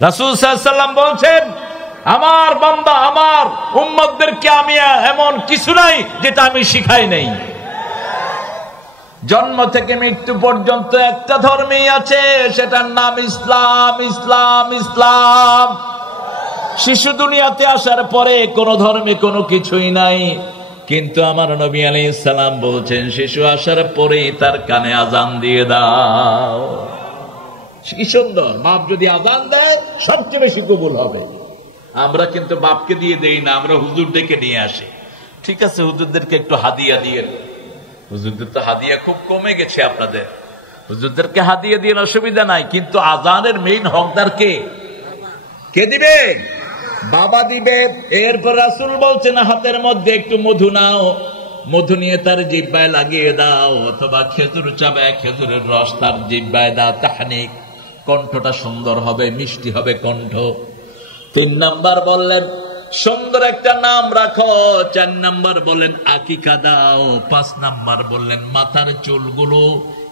রাসূল সাল্লাল্লাহু আলাইহি ওয়াসাল্লাম বলছেন, আমার বান্দা আমার উম্মতদেরকে আমি এমন কিছু নাই যেটা আমি শিখাই নাই। জন্ম থেকে মৃত্যু পর্যন্ত একটা ধর্মই আছে, সেটার নাম ইসলাম। ইসলাম ইসলাম। শিশু দুনিয়াতে আসার পরে কোন ধর্মে কোনো কিছুই নাই, কিন্তু আমার নবী আলাইহিস সালাম বলছেন শিশু আসার পরে তার কানে আজান দিয়ে দাও। কি সুন্দর! বাপ যদি আজান দেয় সবচেয়ে বেশি কবুল হবে। আমরা কিন্তু বাপকে দিয়ে দেই না, আমরা হুজুরদেরকে নিয়ে আসি। ঠিক আছে, হুজুরদেরকে একটু হাদিয়া দিয়ে, হুজুরদের তো হাদিয়া খুব কমে গেছে আপনাদের, হুজুরদেরকে হাদিয়া দিয়ে অসুবিধা নাই, কিন্তু আজানের মেইন হকদার কে দিবে? বাবা দিবে। এরপর রাসূল বলছেন হাতের মধ্যে একটু মধু নাও, মধু নিয়ে তার জিহ্বায় লাগিয়ে দাও, অথবা খেজুর চাবায় খেজুরের রস তার জিহ্বায় দাও। তাহনিক, কণ্ঠটা সুন্দর হবে, মিষ্টি হবে কণ্ঠ। 3 নাম্বার বললেন সুন্দর একটা নাম রাখো। 4 নাম্বার বললেন আকিকা দাও। 5 নাম্বার বললেন মাথার চুলগুলো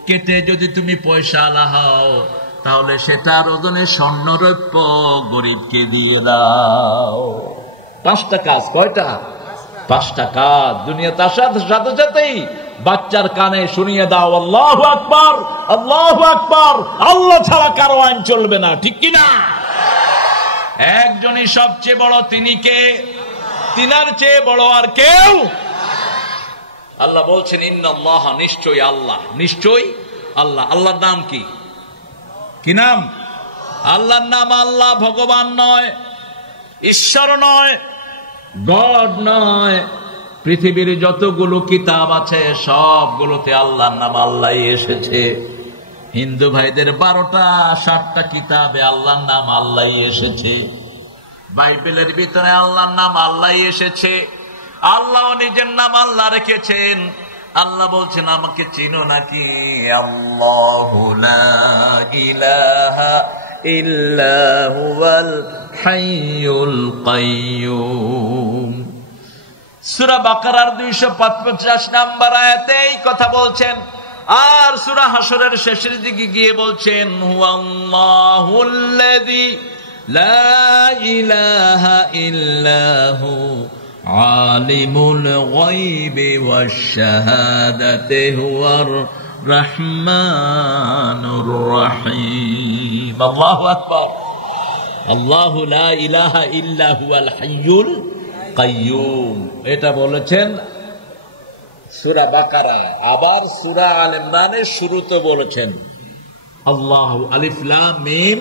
কেটে যদি তুমি পয়সা আলা হও, তাহলে সেটার ওজনে স্বর্ণরৌপ্য গরিবকে দিয়ে দাও। 5টা কাজ। কয়টা? 5টা কাজ। দুনিয়াতে আসার সাথে সাথেই বাচ্চার কানে শুনিয়ে দাও আল্লাহু আকবার, আল্লাহু আকবার, আল্লাহ ছাড়া কারো আইন চলবে না। ঠিক কিনা? একজনই সবচেয়ে বড়, তিনি কে? তিনার চেয়ে বড় আর কেউ? আল্লাহ বলছেন ইন্নাল্লাহ, নিশ্চয়ই আল্লাহ, নিশ্চয়ই আল্লাহ। আল্লাহর নাম কি? কি নাম? আল্লাহর নাম আল্লাহ। ভগবান নয়, ঈশ্বর নয়, গড নয়। পৃথিবীর যতগুলো কিতাব আছে সবগুলোতে আল্লাহর নাম আল্লাহই এসেছে। হিন্দু ভাইদের 12টা 7টা কিতাবে আল্লাহর নাম আল্লাহই এসেছে। বাইবেলের ভিতরে আল্লাহর নাম আল্লাহই এসেছে। আল্লাহ নিজের নাম আল্লাহ রেখেছেন। আল্লাহ বলছেন আমাকে চিনো নাকি? আল্লাহু লা ইলাহা ইল্লা হুয়াল হাইয়ুল কাইয়্যুম। সূরা বাকারার 255 নম্বর আয়াতে এই কথা বলছেন। আর সূরা হাশরের শেষের দিকে গিয়ে বলছেন হুয়াল্লাহুল্লাযী লা ইলাহা ইল্লা হু আলিমুল গায়বি ওয়াশ শাহাদাতি হুয়ার রহমানুর রহিম। আল্লাহু আকবার। আল্লাহু লা ইলাহা ইল্লা হুয়াল হাইয়ুল কাইয়্যুম, এটা বলেছেন সূরা বাকারা। আবার সূরা আলে ইমরানের শুরুতে বলেছেন আল্লাহু আলিফ লাম মিম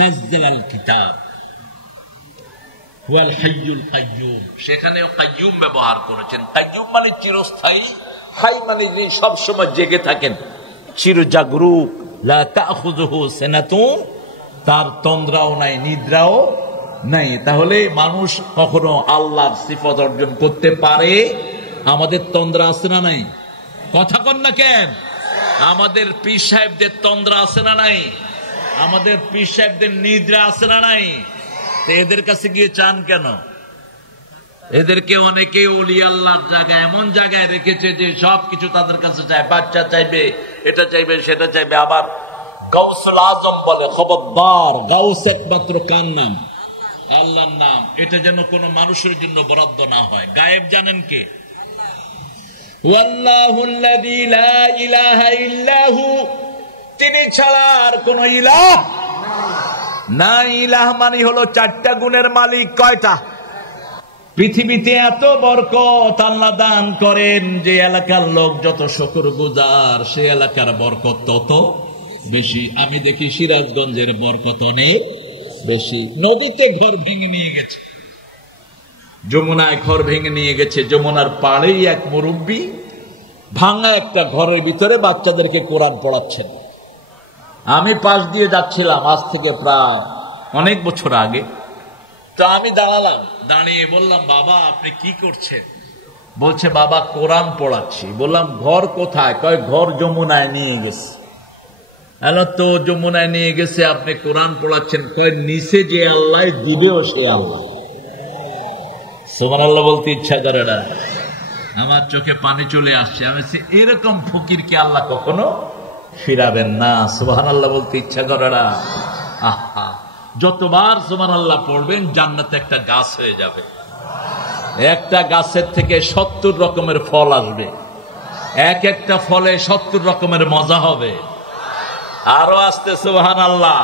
নাযালাল কিতাব হুয়াল হাইয়ুল কাইয়্যুম। সেখানেও কাইয়্যুম ব্যবহার করেছেন। কাইয়্যুম মানে চিরস্থায়ী, হাই মানে যিনি সব সময় জেগে থাকেন, চিরজাগরুক। লা তাখুযুহু সিনাতুন, তার তন্দ্রাও নাই, নিদ্রাও নাই। তাহলে মানুষ কখনো আল্লাহর সিফত অর্জন করতে পারে? আমাদের তন্দ্রা আছে না নাই? কথা কন না কেন? আমাদের পীর সাহেবদের তন্দ্রা আছে না নাই? আমাদের পীর সাহেবদের নিদ্রা আছে না নাই? তো এদের কাছে গিয়ে চান কেন? এদেরকে অনেকে ওলি আল্লাহর জায়গায়, এমন জায়গায় রেখেছে যে সবকিছু তাদের কাছে চায়। বাচ্চা চাইবে, এটা চাইবে, সেটা চাইবে। আবার গাউসুল আজম বলে, খবরদার, গাউস একমাত্র কার নাম? আল্লাহর নাম। এটা যেন কোনো মানুষের জন্য বরাদ্দ না হয়। গায়েব জানেন কে? ওয়াল্লাহুল্লাযী লা ইলাহা ইল্লা হু, তিনি ছাড়া আর কোন ইলাহ না। ইলাহ মানে হলো 4টা গুণের মালিক। কয়টা? পৃথিবীতে এত বরকত আল্লাহ দান করেন যে এলাকার লোক যত শুকরগুজার, সে এলাকার বরকত তত বেশি। আমি দেখি সিরাজগঞ্জের বরকত অনেক বেশি। নদীতে ঘর ভেঙে নিয়ে গেছে, যমুনায় ঘর ভেঙে নিয়ে গেছে। যমুনার পাড়েই এক মুরব্বী ভাঙা একটা ঘরের ভিতরে বাচ্চাদেরকে কোরআন পড়াচ্ছেন। আমি পাশ দিয়ে যাচ্ছিলাম, আজ থেকে প্রায় অনেক বছর আগে। তো আমি দাঁড়ালাম, দাঁড়িয়ে বললাম বাবা আপনি কি করছেন? বলছে বাবা কোরআন পড়াচ্ছি। বললাম ঘর কোথায়? কয় ঘর যমুনায় নিয়ে গেছে। তো যমুনায় নিয়ে গেছে, আপনি কোরআন পড়াচ্ছেন। কয় নিচে যে আল্লাহ দিবেও সে আল্লাহ। সুবহানাল্লাহ বলতে ইচ্ছা করে না। আমার চোখে পানি চলে আসছে। আমি এরকম ফকিরকে আল্লাহ কখনো ফিরাবেন না। সুবহানাল্লাহ বলতে ইচ্ছা করে না। আহা, যতবার সুবহানাল্লাহ পড়বেন জান্নাতে একটা গাছ হয়ে যাবে, একটা গাছের থেকে 70 রকমের ফল আসবে, এক একটা ফলে 70 রকমের মজা হবে। আরো আসতে সুবহানাল্লাহ,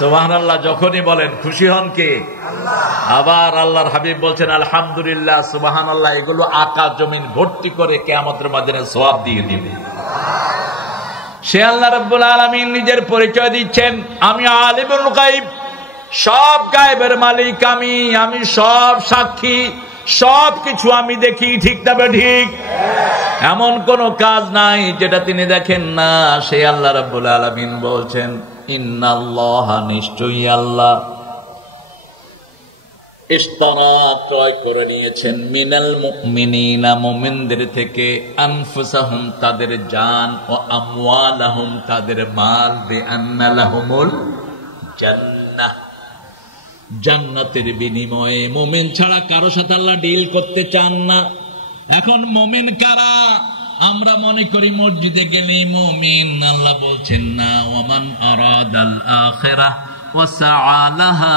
সুবহানাল্লাহ যখনই বলেন খুশি হন কে? আবার আল্লাহর হাবিব বলছেন আলহামদুলিল্লাহ, সুবহানাল্লাহ, এগুলো আকাশ জমিন ভর্তি করে কিয়ামতের ময়দানে সওয়াব দিয়ে দিবে। সে আল্লাহ রাব্বুল আলামিন নিজের পরিচয় দিচ্ছেন, আমি আলিমুল গায়ব, সব গায়েবের মালিক আমি সব সাক্ষী, সব কিছু আমি দেখি, ঠিক না ঠিক? এমন কোন কাজ নাই যেটা তিনি দেখেন না। সে আল্লাহ রাব্বুল আলামিন বলছেন ইন্নাল্লাহা, নিশ্চয়ই আল্লাহ, ইশতারা, ক্রয় করে নিয়েছেন, মিনাল মুমিনিনা, মুমিনদের থেকে, আনফুসাহুম, তাদের জান, ও আমওয়ালাহুম, তাদের মাল, বিআন্না লাহুমুল জান্নাহ, জান্নাতের বিনিময়ে। মুমিন ছাড়া কারো সাথে আল্লাহ ডিল করতে চান না। এখন মুমিন কারা? আমরা মনে করি মসজিদে গেলেই মুমিন। আল্লাহ বলছেন না, ওয়ামান আরাদাল আখিরাহ ওয়া সাআ লাহা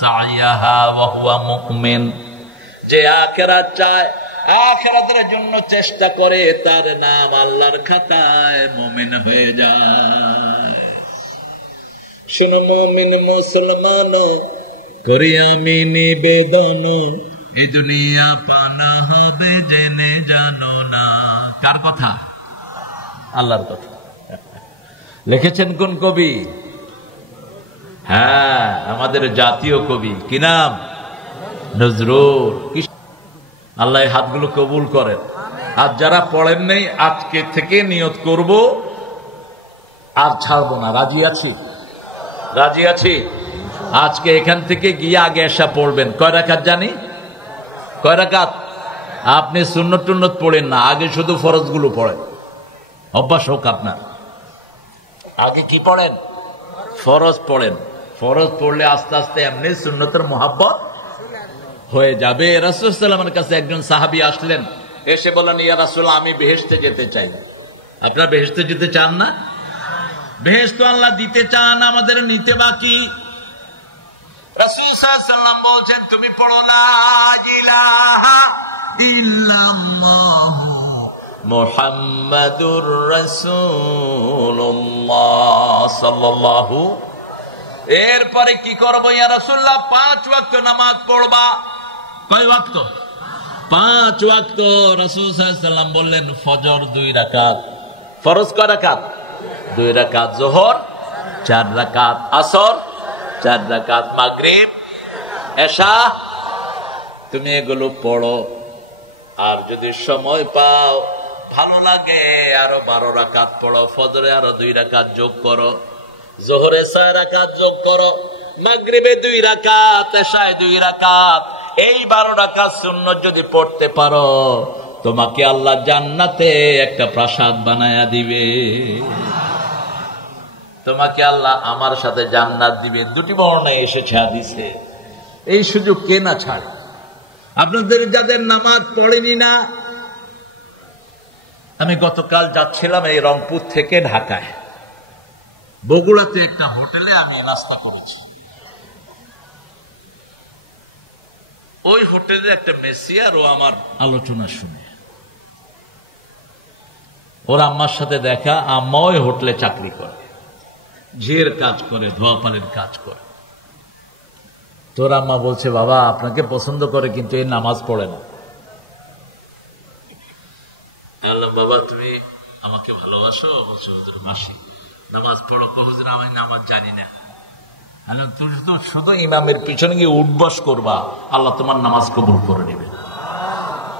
সা'য়াহা ওয়া হুয়া মুমিন, যে আখিরাত চায়, আখিরাতের জন্য চেষ্টা করে, তার নাম আল্লাহর খাতায় মুমিন হয়ে যায়। শুনো মুমিন মুসলমানো, করি আমি নিবেদন, এই দুনিয়া পানা হবে জেনে জানো না। কার কথা? আল্লাহর কথা। লিখেছেন কোন কবি? হ্যাঁ, আমাদের জাতীয় কবি। কি নাম? নজরুল। আল্লাহ হাতগুলো কবুল করেন। আর যারা পড়েন নাই, আজকে থেকে নিয়ত করব আর ছাড়বো না। রাজি আছি? রাজি আছি? আজকে এখান থেকে গিয়ে আগে এসা পড়বেন। কয় রাকাত জানি? কয় রাকাত? আপনি সুন্নত টুন্নত পড়েন না, আগে শুধু ফরজ গুলো পড়েন। অভ্যাস হোক আপনার। আগে কি পড়েন? ফরজ পড়েন। ফরজ পড়লে আস্তে আস্তে এমনি সুন্নতের মোহাব্বত হয়ে যাবে। রাসূল সাল্লাল্লাহু আলাইহি ওয়াসাল্লামের কাছে একজন সাহাবী আসলেন, এসে বলেন, ইয়া রাসূলুল্লাহ, আমি বেহেশতে যেতে চাই। আপনারা বেহেশতে যেতে চান না? বেহেশত আল্লাহ দিতে চান, আমাদের নিতে বাকি। রাসূল সাল্লাল্লাহু আলাইহি ওয়াসাল্লাম বলছেন, তুমি পড়ো লা ইলাহা ইল্লাল্লাহ মুহাম্মাদুর রাসূলুল্লাহ সাল্লাল্লাহু। এরপরে কি করবো ইয়া রাসূলুল্লাহ? 5 ওয়াক্ত নামাজ পড়বা। কয় ওয়াক্ত? 5 ওয়াক্ত। রাসূল সাল্লাল্লাহু আলাইহি ওয়াসাল্লাম বললেন, ফজর 2 রাকাত, ফরজ কয় রাকাত? 2 রাকাত, যোহর 4 রাকাত, আসর 4 রাকাত, মাগরিব, এশা। তুমি এগুলো পড়ো। আর যদি সময় পাও, ভালো লাগে, আরো 12 রাকাত পড়ো। ফজরে আরো 2 রাকাত যোগ করো, যোহরে 6 রাকাত যোগ করো, মাগরিবে 2 রাকাত, এশায় 2 রাকাত। এই 12 রাকাত সুন্নত যদি পড়তে পারো, তোমাকে আল্লাহ জান্নাতে একটা প্রাসাদ বানায়া দিবে। তোমাকে আল্লাহ আমার সাথে জান্নাত দিবে। 2টি বর্ণনায় এসেছে হাদিসে। এই সুযোগ কে না ছাড়ে? আপনাদের যাদের নামাজ পড়েনি না, আমি গতকাল যাচ্ছিলাম এই রংপুর থেকে ঢাকায়, বগুড়াতে একটা হোটেলে আমি নাস্তা করেছি। ওই হোটেলে একটা মেসিয়ার, ও আমার আলোচনা শুনে, ওর আম্মার সাথে দেখা। আম্মা ওই হোটেলে চাকরি করে, ঝিয়ের কাজ করে, ধোয়াপালের কাজ করে। তোর আম্মা বলছে, বাবা আপনাকে পছন্দ করে, কিন্তু এই নামাজ পড়ে না। বললাম, বাবা তুমি আমাকে ভালোবাসো? বলছো, হুজুর মাসি নামাজ পড়ো। হুজুর আমি নামাজ জানি না। তুমি তো শুধু ইমামের পিছনে গিয়ে উঠবাস করবা, আল্লাহ তোমার নামাজ কবুল করে নেবে।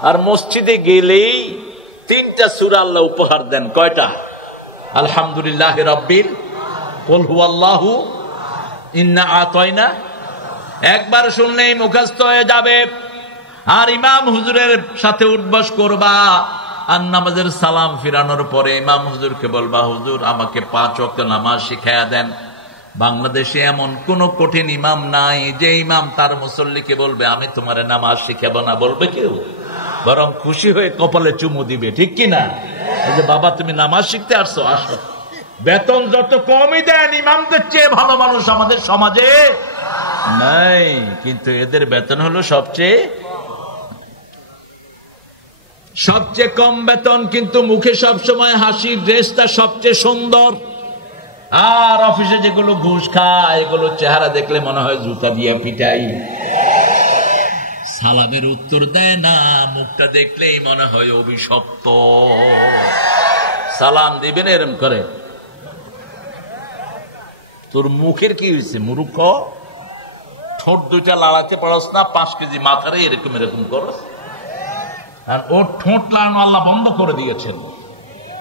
আর মসজিদে গেলেই 3টা সূরা আল্লাহ উপহার দেন। কয়টা? আলহামদুলিল্লাহ রাব্বিল, কুল হুয়াল্লাহু, ইন্না আতাইনা। একবার শুনলেই মুখস্থ হয়ে যাবে। আর ইমাম হুজুরের সাথে উঠবাস করবা। আর নামাজের সালাম ফিরানোর পরে ইমাম হুজুরকে বলবা, হুজুর আমাকে 5 ওয়াক্ত নামাজ শিখায়া দেন। বাংলাদেশে এমন কোন কঠিন ইমাম নাই যে ইমাম তার মুসল্লিকে বলবে, আমি তোমার নামাজ শিখাবো না। বলবে কেউ? বরং খুশি হয়ে কপালে চুমু দিবে, ঠিক কিনা? যে বাবা তুমি নামাজ শিখতে আসছো, আসো, বেতন যত কমই দেন, ইমামদের চেয়ে ভালো মানুষ আমাদের সমাজে নাই, কিন্তু এদের বেতন হলো সবচেয়ে কম বেতন, কিন্তু মুখে সবসময় হাসি, ড্রেসটা সবচেয়ে সুন্দর। আর অফিসে যেগুলো ঘুষ খায় এগুলো চেহারা দেখলে মনে হয় জুতা দিয়ে পিটাই। সালামের উত্তর দেয় না, মুখটা দেখলেই মনে হয় অভিশপ্ত। সালাম দিবেন এরম করে, তোর মুখের কি হয়েছে মূর্খ? ঠোঁট দুইটা লাড়াতে পারস না, 5 কেজি মাথারে এরকম এরকম করস। আর ওর ঠোঁট লাড়ানো আল্লাহ বন্ধ করে দিয়েছেন,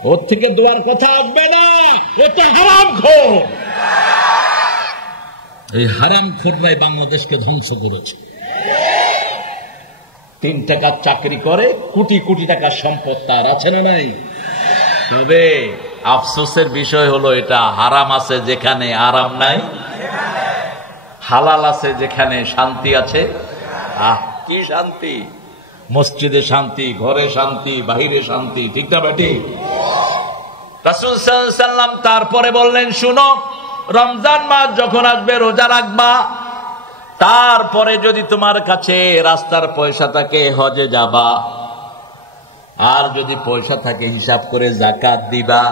ওর থেকে দোয়ার কথা আসবে না, এটা হারামখোর। এই হারামখোররাই বাংলাদেশকে ধ্বংস করেছে। 3 টাকার চাকরি করে, কোটি কোটি টাকার সম্পদ তার আছে না নাই? তবে আফসোসের বিষয় হলো এটা হারাম আছে যেখানে আরাম নাই, হালাল আছে যেখানে শান্তি আছে। কি শান্তি! মসজিদে শান্তি, ঘরে শান্তি, বাহিরে শান্তি, ঠিক না বেটি? রাসূল সাল্লাল্লাহু আলাইহি ওয়াসাল্লাম তারপরে বললেন, শুনো, রমজান মাস যখন আসবে রোজা রাখবা, তারপরে যদি তোমার কাছে রাস্তার পয়সা থাকে হজে যাবা, আর যদি পয়সা থাকে হিসাব করে যাকাত দিবা।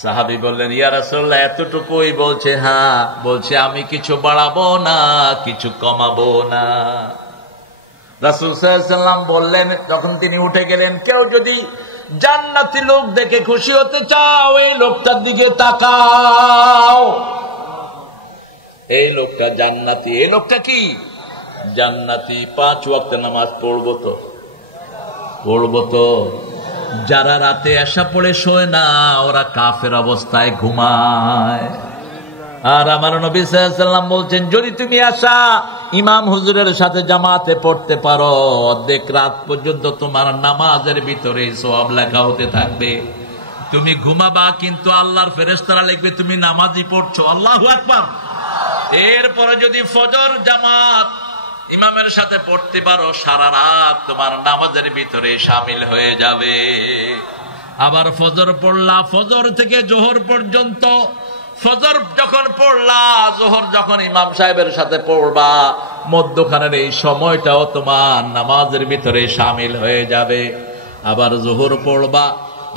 সাহাবী বললেন, ইয়া রাসূলুল্লাহ এতটুকুই বলছে? হ্যাঁ। বলছে, আমি কিছু বাড়াবো না, কিছু কমাবো না। রাসূল সাল্লাল্লাহু আলাইহি ওয়াসাল্লাম বললেন, যখন তিনি উঠে গেলেন, কেউ যদি জান্নাতি লোক দেখে খুশি হতে চাও, এই লোকটার দিকে তাকাও। এই লোকটা জান্নাতি। এই লোকটা কি জান্নাতি? 5 ওয়াক্ত নামাজ পড়বো তো। যারা রাতে এসা পড়ে শোয় না, ওরা কাফের অবস্থায় ঘুমায়। আর আমার নবী সাল্লাল্লাহু আলাইহি ওয়াসাল্লাম বলছেন, যদি তুমি আশা ইমাম হুজুরের সাথে জামাতে পড়তে পারো, অর্ধেক রাত পর্যন্ত তোমার নামাজের ভিতরে সওয়াব লেখা হতে থাকবে। তুমি ঘুমাবা, কিন্তু আল্লাহর ফেরেশতারা লিখবে তুমি নামাজই পড়ছো। আল্লাহু আকবার। এরপরে যদি ফজর জামাত ইমামের সাথে পড়তে পারো, সারা রাত তোমার নামাজের ভিতরে শামিল হয়ে যাবে। আবার ফজর পড়লা, ফজর থেকে জোহর পর্যন্ত, ফজর যখন পড়লা, জোহর যখন ইমাম সাহেবের সাথে পড়বা, মধ্যখানের এই সময়টাও তোমার নামাজের ভিতরে শামিল হয়ে যাবে। আবার জোহর পড়বা,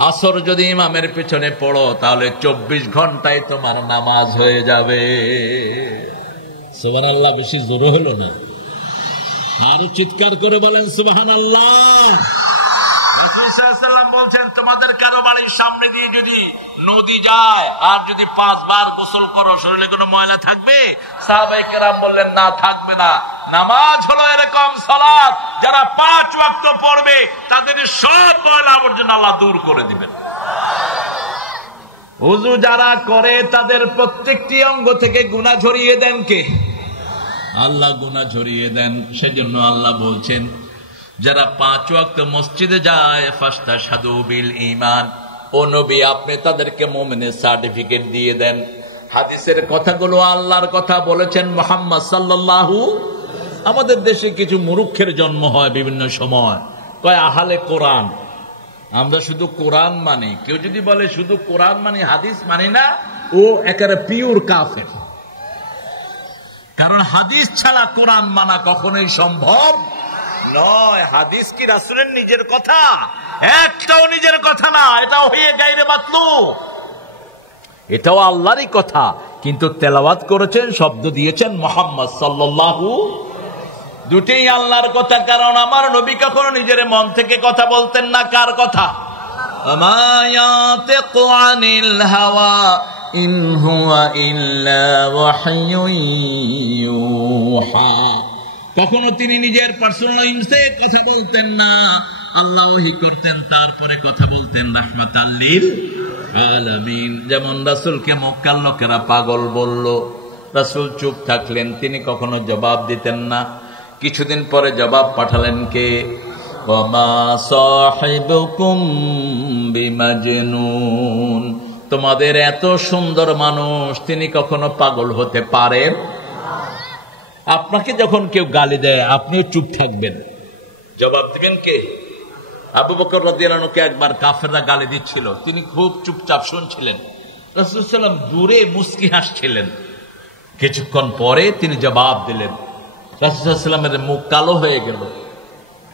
আসর যদি ইমামের পিছনে পড়ো, তাহলে 24 ঘন্টায় তোমার নামাজ হয়ে যাবে। সুবহানাল্লাহ। বেশি জোরে হলো না? আরো চিৎকার করে বলেন সুবহানাল্লাহ। রাসূল সাল্লাল্লাহু আলাইহি ওয়াসাল্লাম বলছেন, তোমাদের কারো বাড়ির সামনে দিয়ে যদি নদী যায়, আর যদি 5 বার গোসল করো, শরীরে কোনো ময়লা থাকবে? সাহাবায়ে কেরাম বললেন, না, থাকবে না। নামাজ হলো এরকম সালাত, যারা 5 ওয়াক্ত পড়বে তাদের সব ময়লা আবর্জনা আল্লাহ দূর করে দিবেন। ওযু যারা করে তাদের প্রত্যেকটি অঙ্গ থেকে গুনাহ ঝরিয়ে দেন কে? আল্লাহ গুনাহ ঝরিয়ে দেন। সেজন্য আল্লাহ বলছেন, যারা 5 ওয়াক্ত মসজিদে যায়, ফাস্তাশহাদু বিল ঈমান, ও নবী আপনি তাদেরকে মুমিনের সার্টিফিকেট দিয়ে দেন। হাদিসের কথাগুলো আল্লাহর কথা বলেছেন মুহাম্মদ সাল্লাল্লাহু। আমাদের দেশে কিছু মূর্খের জন্ম হয় বিভিন্ন সময়, কয় আহলে কোরআন, আমরা শুধু কোরআন মানি। কেউ যদি বলে শুধু কোরআন মানি, হাদিস মানি না, ও একেবারে পিওর কাফের। কারণ হাদিস ছাড়া কোরআন মানা কখনোই সম্ভব নয়। হাদিস কি রাসূলের নিজের কথা? একটাও নিজের কথা না, এটাও হয়ে গায়রে মাতলুব, এটাও আল্লাহরই কথা, কিন্তু তেলাওয়াত করেছেন, শব্দ দিয়েছেন মুহাম্মদ সাল্লাল্লাহু। দুটেই আল্লাহর কথা। কারণ আমার নবী কখনো নিজের মন থেকে কথা বলতেন না। কার কথা? আমা ইয়াতিকু আনিল হাওয়া ইন হুয়া ইল্লা ওয়াহয়ুন ইউহা। কখনো তিনি নিজের পার্সোনাল ইনসে কথা বলতেন না, আল্লাহ ওহী করতেন, তারপরে কথা বলতেন রাহমাতাল লিল আলামিন। যেমন রাসূলকে মক্কার লোকেরা পাগল বলল, রাসূল চুপ থাকলেন, তিনি কখনো জবাব দিতেন না। কিছুদিন পরে জবাব পাঠালেন কে? ওয়ামা সাহিবুকুম বিমাজনুন, তোমাদের এত সুন্দর মানুষ, তিনি কখনো পাগল হতে পারেন? আপনাকে যখন কেউ গালি দেয় আপনিও চুপ থাকবেন, জবাব দিবেন কে? আবু বকর রাদিয়াল্লাহু আনহুকে একবার কাফেররা গালি দিচ্ছিল, তিনি খুব চুপচাপ শুনছিলেন। রাসূল সাল্লাল্লাহু আলাইহি ওয়াসাল্লাম দূরে মুস্কি হাসছিলেন। কিছুক্ষণ পরে তিনি জবাব দিলেন। রাসূল সাল্লাল্লাহু আলাইহি ওয়াসাল্লামের মুখ কালো হয়ে গেল।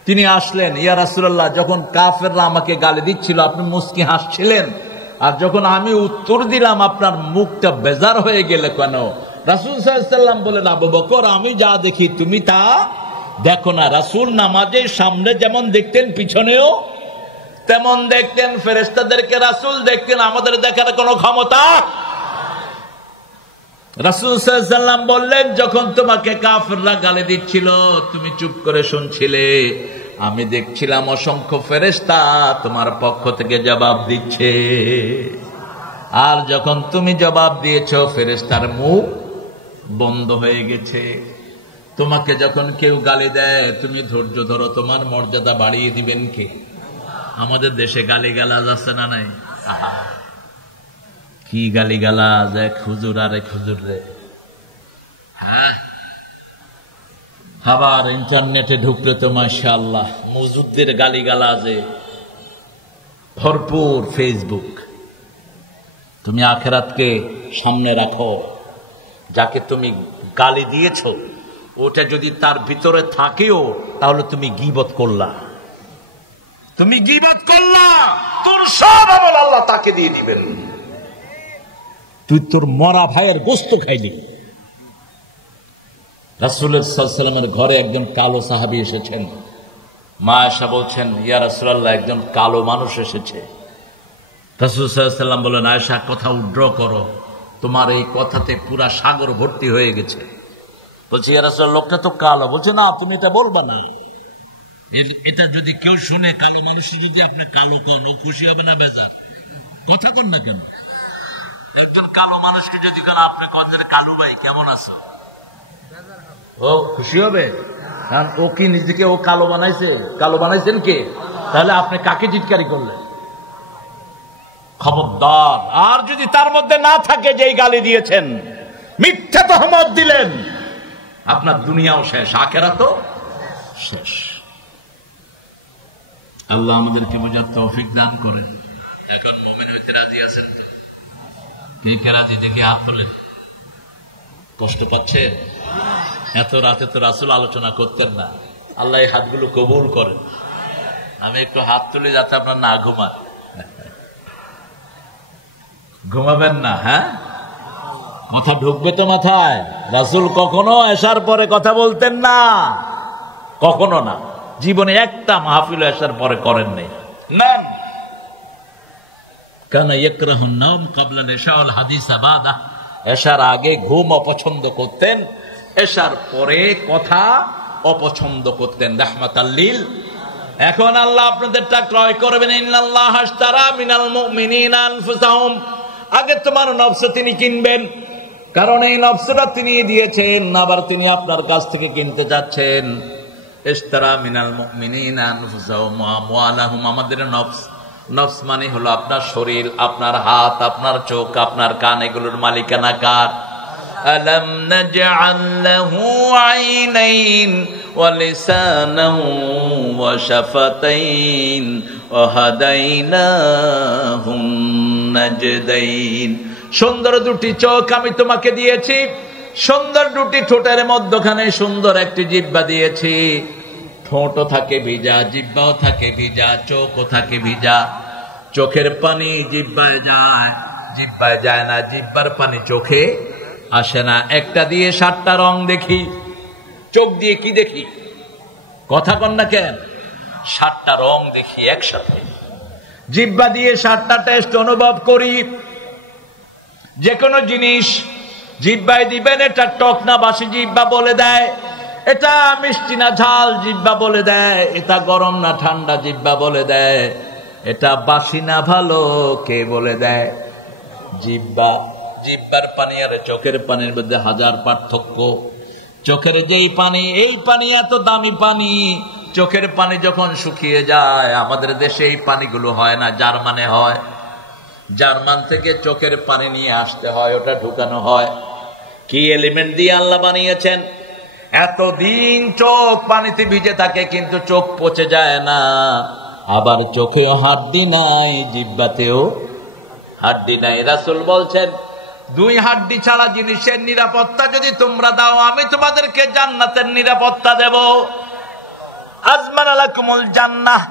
তিনি আসলেন, ইয়া রাসূলুল্লাহ, যখন কাফেররা আমাকে গালি দিচ্ছিল আপনি মুস্কি হাসছিলেন, আর যখন আমি উত্তর দিলাম আপনার মুখটা বেজার হয়ে গেল কেন? রাসূল সাল্লাল্লাহু আলাইহি ওয়াসাল্লাম বলেন, আবু বকর, আমি যা দেখি তুমি তা দেখো না। রাসূল নামাজের সামনে যেমন দেখতেন পিছনেও তেমন দেখতেন। ফেরেশতাদেরকে রাসূল দেখতেন, আমাদের দেখার কোনো ক্ষমতা। রাসূল সাল্লাল্লাহু আলাইহি ওয়াসাল্লাম বললেন, যখন তোমাকে কাফেররা গালি দিচ্ছিল তুমি চুপ করে শুনছিলে, আমি দেখছিলাম অসংখ্য ফেরেশতা তোমার পক্ষ থেকে জবাব দিচ্ছে। আর যখন তুমি জবাব দিয়েছো ফেরেশতার মুখ বন্ধ হয়ে গেছে। তোমাকে যখন কেউ গালি দেয় তুমি ধৈর্য ধরো, তোমার মর্যাদা বাড়িয়ে দিবেন কে? আমাদের দেশে গালিগালাজ আছে না নাই? কি গালিগালাজ, এক হুজুর আর এক হুজুর রে। হ্যাঁ, আবার ইন্টারনেটে ঢুকলে তো মাশাআল্লাহ মুজুদদের গালিগালাজে ভরপুর ফেসবুক। তুমি আখিরাতকে সামনে রাখো। যাকে তুমি গালি দিয়েছো ওটা যদি তার ভিতরে থাকেও তাহলে তুমি গীবত করলা। তুমি গীবত করলা, তোর সব আমল আল্লাহ তাকে দিয়ে দিবেন। তুই তোর মরা ভাইয়ের গোশত খাইলি। রাসূলুল্লাহ সাল্লাল্লাহু আলাইহি ওয়াসাল্লামের ঘরে একজন কালো সাহাবী এসেছেন। মা আয়েশা বলছেন, ইয়া রাসূলুল্লাহ, একজন কালো মানুষ এসেছে। রাসূল সাল্লাল্লাহু আলাইহি ওয়াসাল্লাম বলেন, আয়েশা কথা উড্র করো, তোমার এই কথাতে পুরা সাগর ভর্তি হয়ে গেছে। বলছি, ইয়া রাসূলুল্লাহ, লোকটা তো কালো। বলছে, না তুমি এটা বলবে না। এটা যদি কেউ শুনে, কালো মানুষ যদি আপনি কালো কন, ও খুশি হবে না বেজার? কথা কন না কেন? একজন কালো মানুষকে যদি কেন আপনি কন, কালু ভাই কেমন আছো, ও খুশি হবে। কারণ ও কি নিজেকে ও কালো বানাইছে? কালো বানাইছেন কে? তাহলে আপনি কাকে চিৎকারি করলেন? খবরদার। আর যদি তার মধ্যে না থাকে যেই গালি দিয়েছেন, মিথ্যা তহমত দিলেন, আপনার দুনিয়াও শেষ, আখিরাতও শেষ। আল্লাহ আমাদেরকে বোঝার তৌফিক দান করেন। এখন মুমিন হইতে রাজি আছেন তো? কে কে রাজি দেখি হাত তোলেন। কষ্ট পাচ্ছে? এত রাতে তো রাসূল আলোচনা করতেন না। আল্লাহ এই হাতগুলো কবুল করেন। আমি একটু হাত তুলে যাতে আপনার না ঘুমান। ঘুমাবেন না? হ্যাঁ, কথা ঢুকবে তো মাথায়। রাসূল কখনো এশার পরে কথা বলতেন না, কখনো না। জীবনে একটা মাহফিল এশার পরে করেন নাই। নাম কানা ইয়াকরাহুন নাম ক্বাবলা ইশাল হাদিস বাদা। এশার আগে ঘুম অপছন্দ করতেন, এশার পরে কথা অপছন্দ করতেন। রাহমাতাল লিল। এখন আল্লাহ আপনাদেরটা ক্রয় করবেন। ইন্নাল্লাহ আশতারা মিনাল মুমিনিনা আনফুসাহুম। আগে তোমার নফস তিনি কিনবেন, কারণ এই নফসটা তিনি দিয়েছেন, আবার তিনি আপনার কাছ থেকে কিনতে যাচ্ছেন। ইশতারা মিনাল মুমিনিনা আনফুসাহুম ওয়া আমওয়ালাহুম। আমাদের নফস, নফস মানে হলো আপনার শরীর, আপনার হাত, আপনার চোখ, আপনার কান, এগুলোর মালিকানা কার? আলাম নাজআল লাহু আইনাইন ওয়া লিসানান ওয়া শাফাতাইন ওয়া হাদাইনাহুন নাজদাইন। সুন্দর দুটি চোখ আমি তোমাকে দিয়েছি, সুন্দর দুটি ঠোঁটের মধ্যখানে সুন্দর একটি জিহ্বা দিয়েছি। ঠোঁটও থাকে ভিজা, জিহ্বাও থাকে ভিজা, চোখও থাকে ভিজা। চোখের পানি জিহ্বায় যায়, জিহ্বায় যায় না, জিহ্বার পানি চোখে আসে না। একটা দিয়ে 7টা রং দেখি, চোখ দিয়ে কি দেখি? কথা কন না কেন? 7টা রং দেখি একসাথে। জিহ্বা দিয়ে 7টা টেস্ট অনুভব করি। যে কোনো জিনিস জিহ্বায় দিবেন, এটা টক না বাসি জিহ্বা বলে দেয়, এটা মিষ্টি না ঝাল জিহ্বা বলে দেয়, এটা গরম না ঠান্ডা জিহ্বা বলে দেয়, এটা বাসি না ভালো কে বলে দেয়? জিহ্বা। জিহ্বার পানি আর চোখের পানির মধ্যে হাজার পার্থক্য। চোখের যেই পানি, এই পানি এত দামি পানি, চোখের পানি যখন শুকিয়ে যায়, আমাদের দেশে এই পানিগুলো হয় না, জার্মানে হয়। জার্মান থেকে চোখের পানি নিয়ে আসতে হয়, ওটা ঢুকানো হয়। কি এলিমেন্ট দিয়ে আল্লাহ বানিয়েছেন? এতদিন চোখ পানিতে ভিজে থাকে কিন্তু চোখ পচে যায় না। আবার চোখেও হাড্ডি নাই, জিহ্বাতেও হাড্ডি নাই। রাসূল বলছেন, দুই হাড্ডি ছাড়া জিনিসের নিরাপত্তা যদি তোমরা দাও, আমি তোমাদেরকে জান্নাতের নিরাপত্তা দেব। আজমানা লাকুমুল জান্নাহ,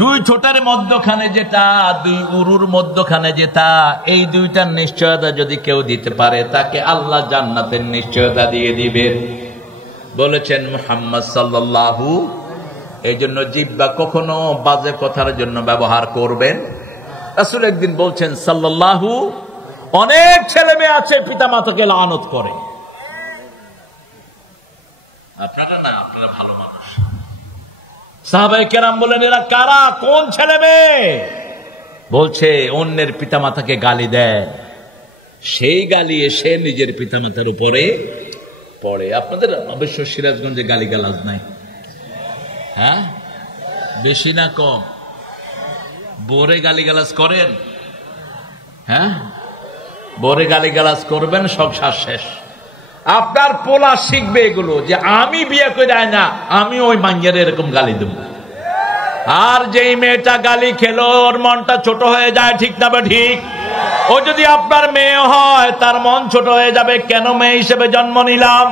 দুই ঠোঁটের মধ্যখানে যেটা, দুই উরুর মধ্যখানে যেটা, এই দুইটার নিশ্চয়তা যদি কেউ দিতে পারে, তাকে আল্লাহ জান্নাতের নিশ্চয়তা দিয়ে দিবেন বলেছেন মুহাম্মদ সাল্লাল্লাহু। এই জন্য জিহ্বা কখনো বাজে কথার জন্য ব্যবহার করবেন। রাসূল একদিন বলছেন সাল্লাল্লাহু, অনেক ছেলে মেয়ে আছে পিতা মাতাকে লানত করে। আপনারা না, আপনারা ভালো মানুষ। সাহাবায়ে কেরাম বলেন, এরা কারা, কোন ছেলে মেয়ে? বলছে অন্যের পিতা মাতাকে গালি দেয়, সেই গালি এসে নিজের পিতা মাতার উপরে পড়ে। আপনাদের অবশ্য সিরাজগঞ্জে গালিগালাজ নাই, হ্যাঁ? বেশি না কম? বোরে গালিগালাজ করেন? হ্যাঁ, বোরে গালিগালাজ করবেন, সংসার শেষ। আপনার পোলা শিখবে এগুলো, যে আমি বিয়ে করে আয় না, আমি ওই মাইয়ারে এরকম গালি দেব। আর যেই মেয়েটা গালি খেলো, ওর মনটা ছোট হয়ে যায়, ঠিক না বা ঠিক? ও যদি আপনার মেয়ে হয়, তার মন ছোট হয়ে যাবে। কেন মেয়ে হিসেবে জন্ম নিলাম,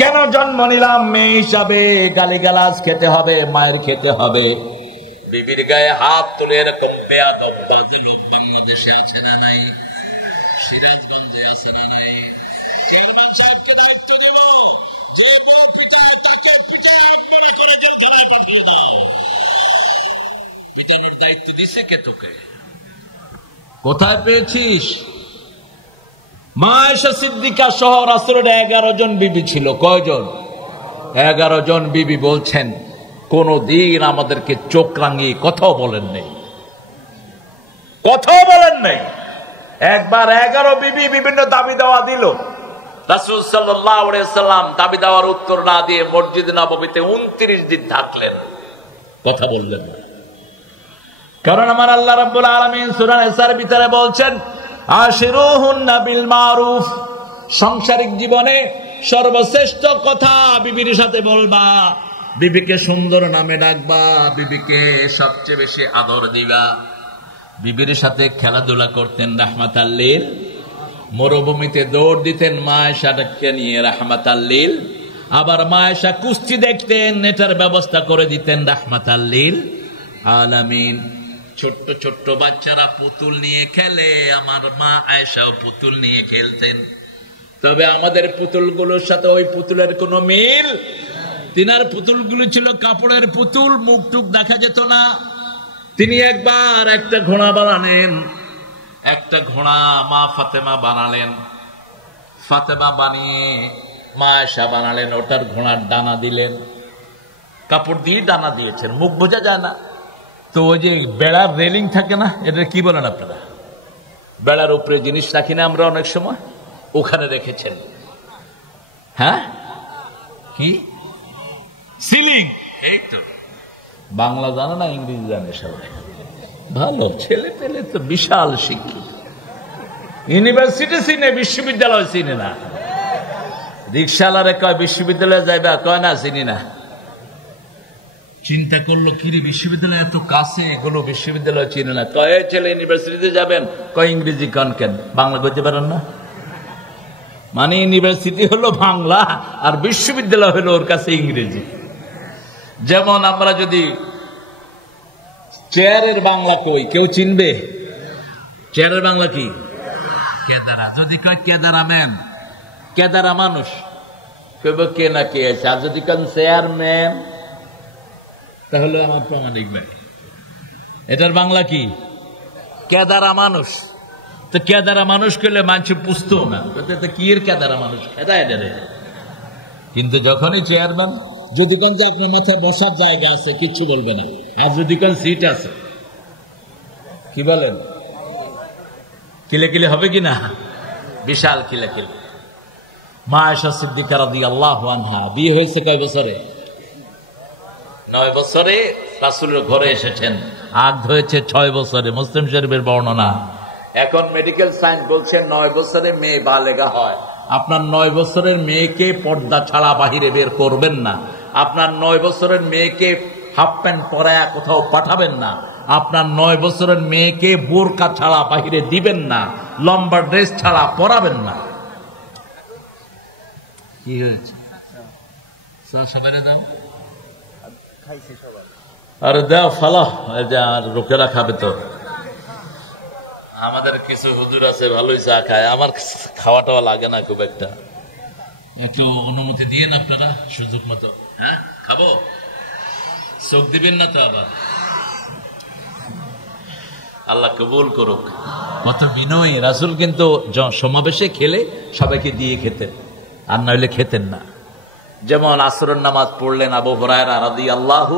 কেন জন্ম নিলাম? মেয়ে হিসাবে গালিগালাজ খেতে হবে, মায়ের খেতে হবে। বিবির গায়ে হাত তুলে এরকম বেয়াদব বাজে লোক বাংলাদেশে আছে না নাই? সিরাজগঞ্জে আছে না নাই? চেয়ারম্যান সাহেবকে দায়িত্ব দেব, যে বউ পিটায় তাকে পিটায় আপনারা করে জেলখানায় পাঠিয়ে দাও। পিটানোর দায়িত্ব দিছে কে তোকে? কোথায় পেয়েছিস? মা আয়েশা সিদ্দিকা সহ রাসূলের 11 জন বিবি ছিল। কয়জন? 11 জন বিবি। বলছেন কোনদিন আমাদেরকে চোখ রাঙিয়ে কথাও বলেন নাই, কথাও বলেন নাই। একবার 11 বিবি বিভিন্ন দাবি দেওয়া দিল, রাসূল সাল্লাল্লাহু আলাইহি ওয়াসাল্লাম দাবি দেওয়ার উত্তর না দিয়ে মসজিদ নববীতে 29 দিন থাকলেন, কথা বললেন না। কারণ আমার আল্লাহ রাব্বুল আলামিন সূরা নিসার ভিতরে বলছেন, আশিরুহুন্না বিল মারুফ, সাংসারিক জীবনে সর্বশ্রেষ্ঠ কথা বিবির সাথে বলবা, বিবিকে সুন্দর নামে ডাকবা, বিবিকে সবচেয়ে বেশি আদর দিবা। বিবির সাথে খেলাধুলা করতেন রাহমাতাল লিল, মরুভূমিতে দৌড় দিতেন মা আয়েশাকে নিয়ে রাহমাতাল লিল। আবার মা আয়েশা কুস্তি দেখতেন, এটার ব্যবস্থা করে দিতেন রাহমাতাল লিল আলামিন। ছোট্ট ছোট্ট বাচ্চারা পুতুল নিয়ে খেলে, আমার মা আয়েশাও পুতুল নিয়ে খেলতেন। তবে আমাদের পুতুলগুলোর সাথে ওই পুতুলের কোনো মিল। তিনার পুতুলগুলো ছিল কাপড়ের পুতুল, মুখ টুক দেখা যেত না। তিনি একবার একটা ঘোড়া বানালেন, একটা ঘোড়া মা ফাতেমা বানালেন। ফাতেমা বানিয়ে মা আয়েশা বানালেন, ওটার ঘোড়ার ডানা দিলেন, কাপড় দিয়ে ডানা দিয়েছেন, মুখ বোঝা যায় না। তো ওই যে বেড়ার রেলিং থাকে না, এটা কি বলেন আপনারা? বেড়ার উপরে জিনিস রাখি না আমরা অনেক সময়, ওখানে রেখেছেন। হ্যাঁ, কি সিলিং? এই তো বাংলা জানে না, ইংরেজি জানে সবাই। ভালো ছেলে পেলে তো বিশাল শিক্ষিত। ইউনিভার্সিটি চিনে, বিশ্ববিদ্যালয় চিনে না। রিক্সাওয়ালারে কয় বিশ্ববিদ্যালয়ে যাইবা, কয় না চিনি না। চিন্তা করলো, কিরে বিশ্ববিদ্যালয় এত কাছে, এগুলো বিশ্ববিদ্যালয় চিনে না। কয় ছেলে ইউনিভার্সিটিতে যাবেন, কয় ইংরেজি কন কেন, বাংলা করতে পারেন না? মানে ইউনিভার্সিটি হলো বাংলা আর বিশ্ববিদ্যালয় হলো ওর কাছে ইংরেজি। যেমন আমরা যদি চেয়ারের বাংলা কই, কেউ চিনবে? চেয়ারের বাংলা কি? কেদারা। যদি কয় কেদারা ম্যান, কেদারা মানুষ, কইব কে না কে আছে। আর যদি কেন চেয়ারম্যান, তাহলে আমার প্রামাণিক ভাই। এটার বাংলা কি? কেদারা মানুষ। তো কেদারা মানুষ করলে মানুষ পুষতো না, কি এর কেদারা মানুষ, কিন্তু যখনই চেয়ারম্যান, যদি কেন যে আপনার মাথায় বসার জায়গা আছে, কিচ্ছু বলবে না। আর যদি কেন সিট আছে, কি বলেন, কিলে কিলে হবে কিনা? বিশাল কিলে কিলে। মা আয়েশা সিদ্দিকা রাদিয়াল্লাহু আনহা বিয়ে হয়েছে কয় বছরে? 9 বছরে রাসূলের ঘরে এসেছেন। আগ হয়েছে 6 বছরে, মুসলিম শরীফের বর্ণনা। এখন মেডিকেল সায়েন্স বলছে 9 বছরে মেয়ে বালেগা হয়। আপনার 9 বছরের মেয়েকে পর্দা ছাড়া বাহিরে বের করবেন না। আপনার 9 বছরের মেয়েকে হাফ প্যান্ট পরায়া কোথাও পাঠাবেন না। আপনার 9 বছরের মেয়েকে বোরকা ছাড়া বাহিরে দিবেন না, লম্বা ড্রেস ছাড়া পরাবেন না। কি হয়েছে? আরে দেও ফালা, লোকেরা খাবে তো। আমাদের কিছু হুজুর আছে ভালোই চা খায়, আমার খাওয়া টাওয়া লাগে না খুব একটা। একটু অনুমতি দিয়ে না আপনারা সুযোগ মতো। হ্যাঁ খাবো, চোখ দিবেন না তো আবার। আল্লাহ কবুল করুক। কত বিনয়ী রাসূল, কিন্তু সমাবেশে খেলে সবাইকে দিয়ে খেতেন, আর নইলে খেতেন না। যেমন আসরের নামাজ পড়লেন আবু হুরায়রা রাদিয়াল্লাহু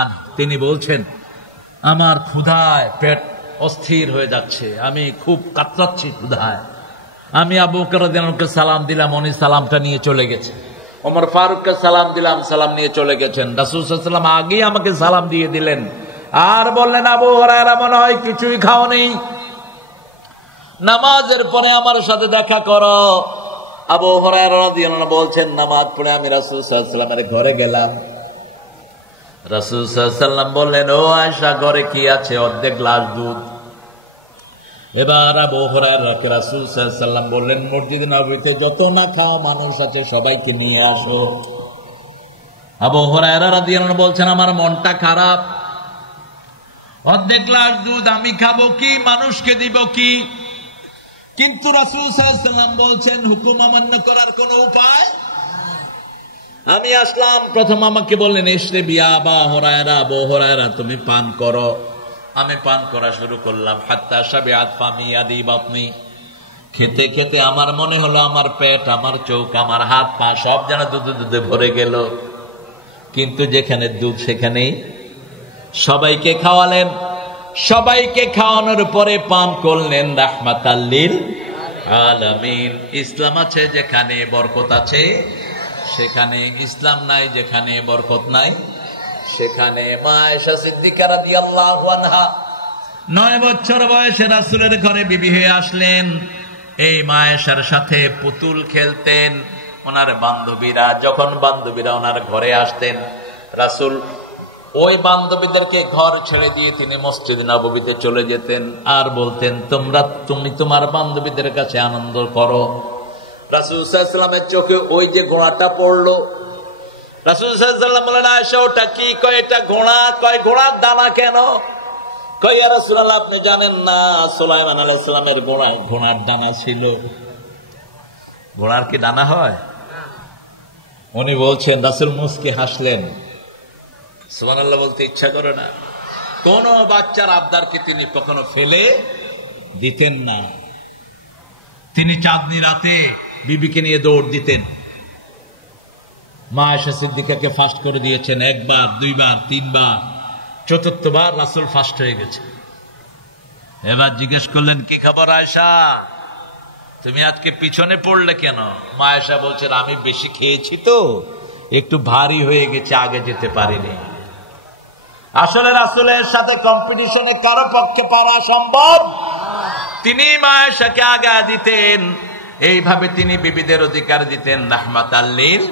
আনহু, তিনি বলছেন আমার ক্ষুধায় পেট অস্থির হয়ে যাচ্ছে, আমি খুব কাতরাচ্ছি ক্ষুধায়। আমি আবু বকর রাদিয়াল্লাহু আনহুকে সালাম দিলাম, উনি সালামটা নিয়ে চলে গেছে। ওমর ফারুককে সালাম দিলাম, সালাম নিয়ে চলে গেছেন। রাসূল সাল্লাল্লাহু আলাইহি ওয়াসাল্লাম আগেই আমাকে সালাম দিয়ে দিলেন, আর বললেন আবু হুরায়রা মনে হয় কিছুই খাওনি, নামাজের পরে আমার সাথে দেখা করো। আবু হুরায়রা রাদিয়াল্লাহু আনহু বলছেন নামাজ পড়ে আমি রাসূল সাল্লাল্লাহু আলাইহি ওয়াসাল্লামের ঘরে গেলাম। রাসূল সাল্লাল্লাহু আলাইহি ওয়াসাল্লাম বললেন, ও আয়েশা ঘরে কি আছে? অর্ধেক গ্লাস দুধ। এবার আবু হুরায়রাকে রাসূল সাল্লাল্লাহু আলাইহি ওয়াসাল্লাম বললেন, মসজিদে নববীতে যত না খাওয়া মানুষ আছে সবাইকে নিয়ে আসো। আবু হুরায়রা রাদিয়াল্লাহু আনহু বলছেন আমার মনটা খারাপ, অর্ধেক গ্লাস দুধ আমি খাবো কি, মানুষকে দিব কি? কিন্তু রাসূল সাল্লাল্লাহু আলাইহি ওয়াসাল্লাম বলছেন হুকুম অমান্য করার কোন উপায়? আমি আসলাম, প্রথম আমাকে বললেন ইশরিবি ইয়া আবা হুরায়রা, আবু হুরায়রা তুমি পান করো। আমি পান করা শুরু করলাম। হাত্তা শাবিআত ফামি ইয়াদি বাতনি, খেতে খেতে আমার মনে হলো আমার পেট, আমার চোখ, আমার হাত পা সব যেন দুধে ভরে গেল। কিন্তু যেখানে দুধ সেখানেই সবাইকে খাওয়ালেন। সবাইকে খাওয়ানোর পরে পান করলেন রাহমাতাল লিল আলামিন। ইসলাম আছে যেখানে বরকত আছে সেখানে, ইসলাম নাই যেখানে বরকত নাই সেখানে। মা আয়েশা সিদ্দিকা রাদিয়াল্লাহু আনহা 9 বছর বয়সে রাসূলের ঘরে বিবি হয়ে আসলেন। এই মা আয়েশার সাথে পুতুল খেলতেন ওনার বান্ধবীরা। যখন বান্ধবীরা ওনার ঘরে আসতেন, রাসূল ওই বান্ধবীদেরকে ঘর ছেড়ে দিয়ে তিনি মসজিদ নববীতে চলে যেতেন, আর বলতেন তুমি তোমার বান্ধবীদের কাছে আনন্দ করো। রাসূল সাল্লাল্লাহু আলাইহি ওয়াসাল্লামের চোখে ওই যে ঘোড়াটা পড়লো, রাসূল সাল্লাল্লাহু আলাইহি ওয়াসাল্লাম বলেন আয়েশা ওটা কি? কয় এটা ঘোড়া। কয় ঘোড়ার ডানা কেন? কয় ইয়া রাসূলুল্লাহ আপনি জানেন না সুলাইমান আলাইহিস সালামের ঘোড়ার ডানা ছিল। ঘোড়ার কি ডানা হয়? উনি বলছেন, রাসূল মুস্কি হাসলেন। সুবহানাল্লাহ বলতে ইচ্ছা করে না। কোন বাচ্চার আবদারকে তিনি কখনো ফেলে দিতেন না। তিনি চাঁদনি রাতে বিবিকে নিয়ে দৌড় দিতেন। মা আয়েশা সিদ্দিকাকে ফাস্ট করে দিয়েছেন 1 বার 2 বার 3 বার, 4বার রাসূল ফাস্ট হয়ে গেছে। এবার জিজ্ঞেস করলেন কি খবর আয়েশা, তুমি আজকে পিছনে পড়লে কেন? মা আয়েশা বলছেন আমি বেশি খেয়েছি তো একটু ভারী হয়ে গেছে, আগে যেতে পারিনি। আসলে রাসূলের সাথে কম্পিটিশনে কারো পক্ষে পারা সম্ভব? তিনি মা আয়েশাকে আগে দিতেন। এইভাবে তিনি বিবিদের অধিকার দিতেন রাহমাতাল লিল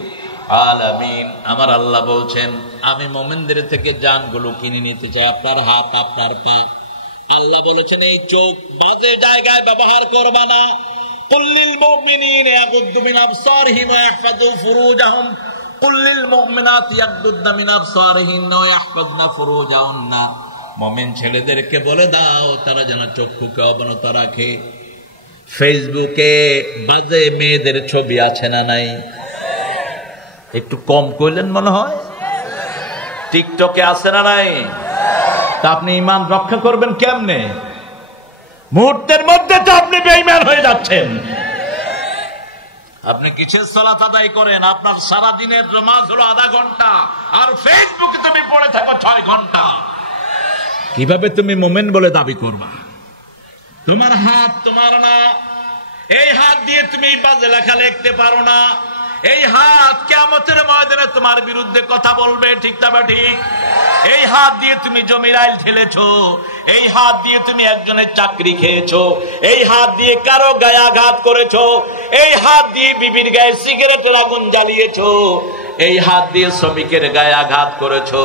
আলামিন। আমার আল্লাহ বলছেন আমি মুমিনদের থেকে জানগুলো কিনে নিতে চাই, আপনার হাত, আপনার পা। আল্লাহ বলেছেন এই চোখ বাজে জায়গায় ব্যবহার করবা না। কুল্লিল মুমিনিনা ইয়াগুদ্দু মিন আবসারিহিম ওয়া ইয়াহফাযু ফুরুজাহুম, কুল্লিল মুমিনাতি ইয়াগুদ্দু মিন আবসারিহিন্না ওয়া ইয়াহফাযনা ফুরুজাহুন্না। মুমিন ছেলেদেরকে বলে দাও তারা যেন চক্ষুকে অবনত রাখে। ফেসবুকে বাজে মেয়েদের ছবি আছে না নাই? একটু কম কইলেন মনে হয়। টিকটকে আছে না নাই? তা আপনি ঈমান রক্ষা করবেন কেমনে? মুহূর্তের মধ্যে তো আপনি বেঈমান হয়ে যাচ্ছেন। আপনি কিসের সালাত আদায় করেন? আপনার সারা দিনের নামাজ হলো আধা ঘন্টা, আর ফেসবুকে তুমি পড়ে থাকো 6 ঘন্টা। কিভাবে তুমি মুমিন বলে দাবি করবা? তোমার হাত তোমার না, এই হাত দিয়ে তুমি বাজে লেখা লিখতে পারো না। এই হাত কিয়ামতের ময়দানে তোমার বিরুদ্ধে কথা বলবে, ঠিক না ঠিক? এই হাত দিয়ে তুমি জমির আইল ঠেলেছো, এই হাত দিয়ে তুমি একজনের চাকরি খেয়েছো, এই হাত দিয়ে কারো গায়ে আঘাত করেছো, এই হাত দিয়ে বিবির গায়ে সিগারেটের আগুন জ্বালিয়েছো, এই হাত দিয়ে শ্রমিকের গায়ে আঘাত করেছো,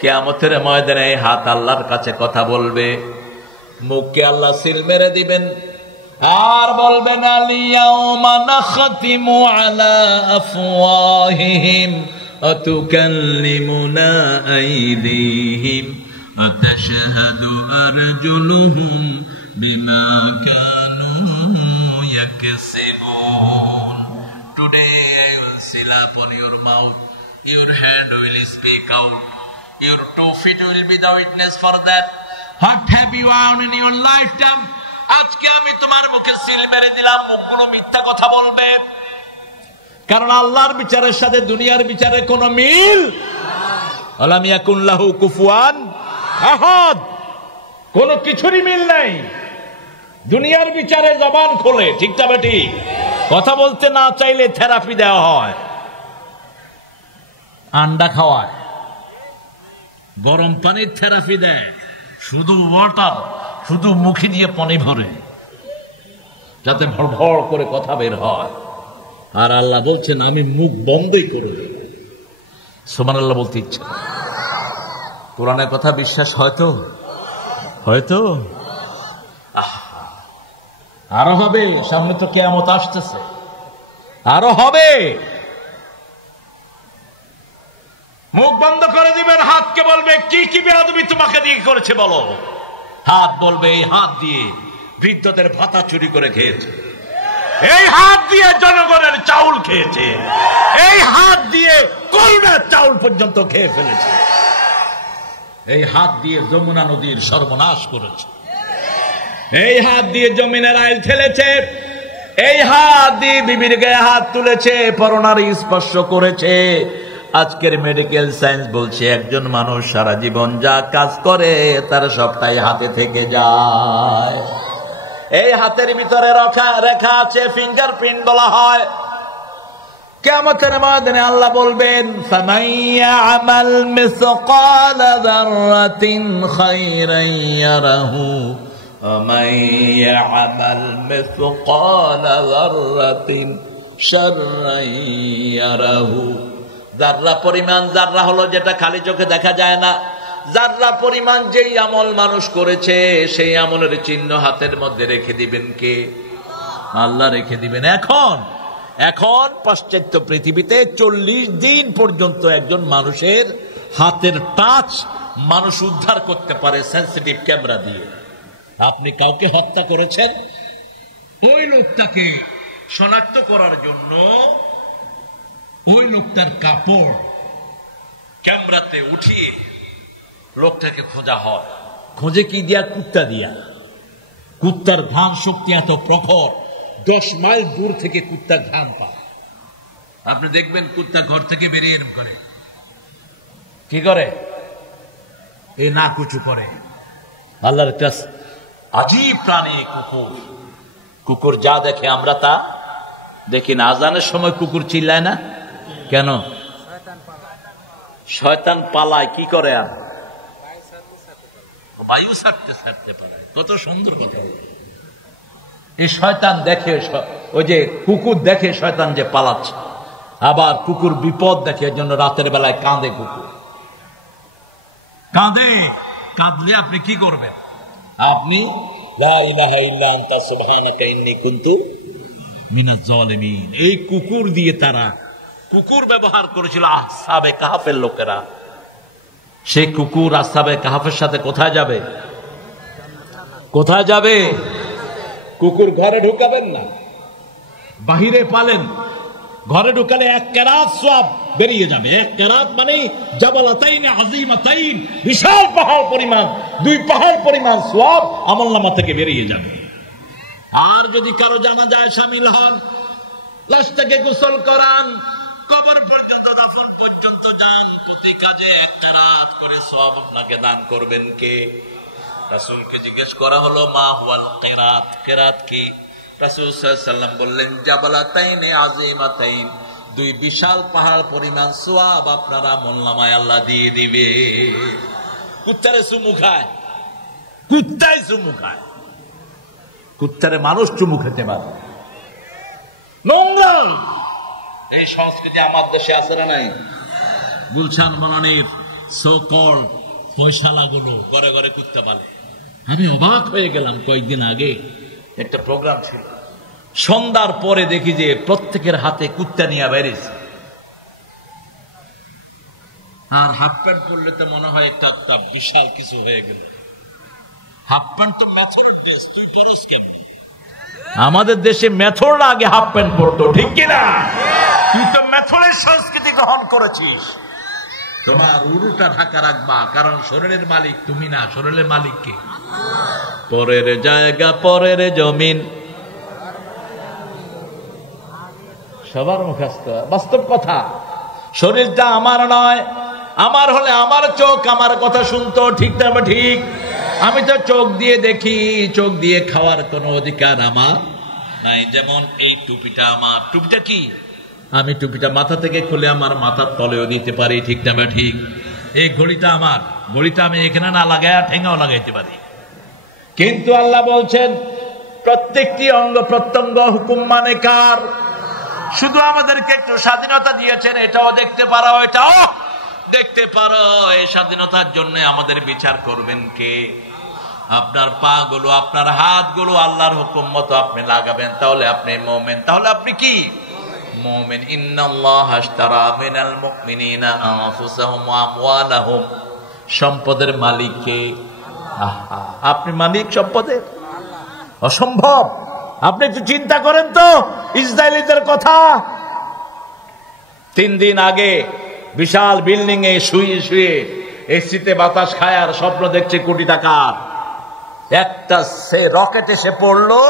কিয়ামতের ময়দানে এই হাত আল্লাহর কাছে কথা বলবে, মুখকে আল্লাহ সিল মেরে দিবেন আর বলবেন আলিয়াউমা নাখতিমু আলা আফওয়াহিহিম ওয়া তুকাল্লিমুনা আইদিহিম ওয়া তাশহাদু আরজুলুহুম বিমা Kanu ইয়াকসিবুন। Today I will seal upon your mouth, your hand will speak out, your 2 feet will be the witness for that. What have you done in your lifetime? আজকে আমি তোমার মুখে সিল মেরে দিলাম, মুখগুলো মিথ্যা কথা বলবে, কারণ আল্লাহর বিচারের সাথে দুনিয়ার বিচারের কোনো মিল আলাম ইয়াকুন লাহু কুফুয়ান আহাদ, কোনো কিছুরই মিল নাই। দুনিয়ার বিচারে জবান খোলে, ঠিক না বেটি? কথা বলতে না চাইলে থেরাপি দেওয়া হয়, আন্ডা খাওয়ায়, গরম পানির থেরাপি দেয়, শুধু ওয়াটার, শুধু মুখে দিয়ে পানি ভরে যাতে ভড় করে কথা বের হয়। আর আল্লাহ বলছেন আমি মুখ বন্ধই করে দেব। সুবহানাল্লাহ বলতে ইচ্ছা, কোরআনের কথা বিশ্বাস হয়তো হয়তো আরো হবে, সামনে তো কিয়ামত আসতেছে, আরো হবে। মুখ বন্ধ করে দিবেন, হাতকে বলবে কি কি বেয়াদবি তোমাকে দিয়ে করেছে বলো। হাত বলবে এই হাত দিয়ে বৃদ্ধদের ভাতা চুরি করে খেয়েছে, এই হাত দিয়ে জনগণের চাউল খেয়েছে, এই হাত দিয়ে করুণার চাউল পর্যন্ত খেয়ে ফেলেছে, এই হাত দিয়ে যমুনা নদীর সর্বনাশ করেছে, এই হাত দিয়ে জমিনের আইল ঠেলেছে, এই হাত দিয়ে বিবির গায়ে হাত তুলেছে, পরনারী স্পর্শ করেছে। আজকের মেডিকেল সায়েন্স বলছে একজন মানুষ সারা জীবন যা কাজ করে তার সবটাই হাতে থেকে যায়। এই হাতের ভিতরে রেখা আছে, ফিঙ্গারপ্রিন্ট বলা হয়। কিয়ামতের ময়দানে আল্লাহ বলবেন ফামান ইয়ামাল মিসকালা যাররাতিন খায়রান ইয়ারাহু ওয়া মান ইয়ামাল মিসকালা যাররাতিন শাররান ইয়ারাহু। যাররা পরিমাণ, যাররা হলো যেটা খালি চোখে দেখা যায় না, যাররা পরিমাণ যেই আমল মানুষ করেছে সেই আমলের চিহ্ন হাতের মধ্যে রেখে দিবেন কে? আল্লাহ রেখে দিবেন। এখন পাশ্চাত্য পৃথিবীতে 40 দিন পর্যন্ত একজন মানুষের হাতের টাচ মানুষ উদ্ধার করতে পারে সেন্সিটিভ ক্যামেরা দিয়ে। আপনি কাউকে হত্যা করেছেন, ওই লোকটাকে শনাক্ত করার জন্য ওই লোকটার কাপড় ক্যামেরাতে উঠিয়ে লোকটাকে খোঁজা হয়। খোঁজে কি দিয়া? কুত্তা দিয়া। কুত্তার ঘ্রাণ শক্তি এত প্রখর, 10 মাইল দূর থেকে কুত্তা ঘ্রাণ পায়। আপনি দেখবেন কুত্তা ঘর থেকে বেরিয়ে এরকম করে, কি করে? এই না কুচু করে। আল্লাহর একটা আজীব প্রাণী কুকুর। কুকুর যা দেখে আমরা তা দেখি না। আজানের সময় কুকুর চিল্লায় না কেন? শয়তান পালায়। কি করে? আর বায়ু ছাড়তে পালায়। কত সুন্দর কথা। এই শয়তান দেখে, ওই যে কুকুর দেখে শয়তান যে পালাচ্ছে, আবার কুকুর বিপদ দেখে, এর জন্য রাতের বেলায় কাঁদে। কুকুর কাঁদলে আপনি কি করবেন? আপনি লা ইলাহা ইল্লা আনতা সুবহানাকা ইন্নী কুনতু মিনাজ জালিমিন। এই কুকুর দিয়ে তারা কুকুর ব্যবহার করেছিল আসহাবে কাহফের লোকেরা। সেই কুকুর আসহাবে কাহফের সাথে কোথায় যাবে? কোথায় যাবে? কুকুর ঘরে ঢুকাবেন না, বাহিরে পালেন। ঘরে ঢুকালে 1 কেরাত সওয়াব বেরিয়ে যাবে। 1 কেরাত মানে জাবালাতাইন আযীমাতাইন, বিশাল পাহাড় পরিমাণ, 2 পাহাড় পরিমাণ সওয়াব আমলনামা থেকে বেরিয়ে যাবে। আর যদি কারো জানাজায় শামিল হন, লাশটাকে গোসল করান, কবর পর্যন্ত দাফন পর্যন্ত যান, প্রতি কাজে 1 কেরাত করে সওয়াব আপনাকে দান করবেন কে? রাসূলকে জিজ্ঞেস করা হলো মা হুয়াল কিরাত, কিরাত কি? রাসূল সাল্লাল্লাহু আলাইহি ওয়াসাল্লাম বললেন জাবালাতাইন আযীমাতাইন, 2 বিশাল পাহাড় পরিমাণ সওয়াব আপনার আমলনামায় আল্লাহ দিয়ে দিবে। কুত্তারে চুমু খায়, কুত্তাই চুমু খায়। কুত্তারে মানুষ চুমু খেতে পারে? নোংরা। এই সংস্কৃতি আমার দেশে আছে না নাই? গুলশান বনানীর সো কল্ড পয়সালাগুলো ঘরে ঘরে কুত্তা পালে। আমি অবাক হয়ে গেলাম। কয়েকদিন আগে একটা প্রোগ্রাম ছিল, সন্ধ্যার পরে দেখি যে প্রত্যেকের হাতে কুত্তা নিয়ে বেরিয়েছে। আর হাফ প্যান্ট পরলে তো মনে হয় একটা বিশাল কিছু হয়ে গেল। হাফ প্যান্ট তো মেথরের ড্রেস, তুই পরস কেমন? আমাদের দেশে মেথররা আগে হাফ প্যান্ট পরতো, ঠিক কিনা? তুই তো মেথরের সংস্কৃতি গ্রহণ করেছিস। তোমার উরুটা ঢাকা রাখবা, কারণ শরীরের মালিক তুমি না, শরীরের মালিক কে? পরের জায়গা পরের জমিন, সবার মুখস্থ বাস্তব কথা। শরীরটা আমার নয়, আমার হলে আমার চোখ আমার কথা শুনতো, ঠিক না? ঠিক। আমি তো চোখ দিয়ে দেখি, চোখ দিয়ে খাওয়ার কোনো অধিকার আমার নাই। যেমন এই টুপিটা আমার, টুপিটা কি? আমি টুপিটা মাথা থেকে খুলে আমার মাথার তলেও দিতে পারি, ঠিক না? ঠিক। এই ঘড়িটা আমার, ঘড়িটা আমি এখানে না লাগাই ঠেঙ্গাও লাগাইতে পারি। কিন্তু আল্লাহ বলছেন প্রত্যেকটি অঙ্গ প্রত্যঙ্গ হুকুম মানে কার? শুধু আমাদেরকে একটু স্বাধীনতা দিয়েছেন, এটাও দেখতে পারো, এটাও দেখতে পারো। এই স্বাধীনতার জন্য আমাদের বিচার করবেন কে? আপনার পা গুলো, আপনার হাত গুলো আল্লাহর হুকুম মতো আপনি লাগাবেন, তাহলে আপনি মুমিন। তাহলে আপনি কি? মুমিন। ইন্নাল্লাহা আশতারা মিনাল মুমিনিনা আনফুসাহুম ওয়া আমওয়ালাহুম। সম্পদের মালিক কে? আপনি মালিক সম্পদের? অসম্ভব। আপনি একটু চিন্তা করেন তো ইসরায়েলিদের কথা। 3 দিন আগে বিশাল বিল্ডিং এ শুয়ে শুয়ে এসিতে বাতাস খায় আর স্বপ্ন দেখছে কোটি টাকার। একটা সে রকেট এসে পড়লো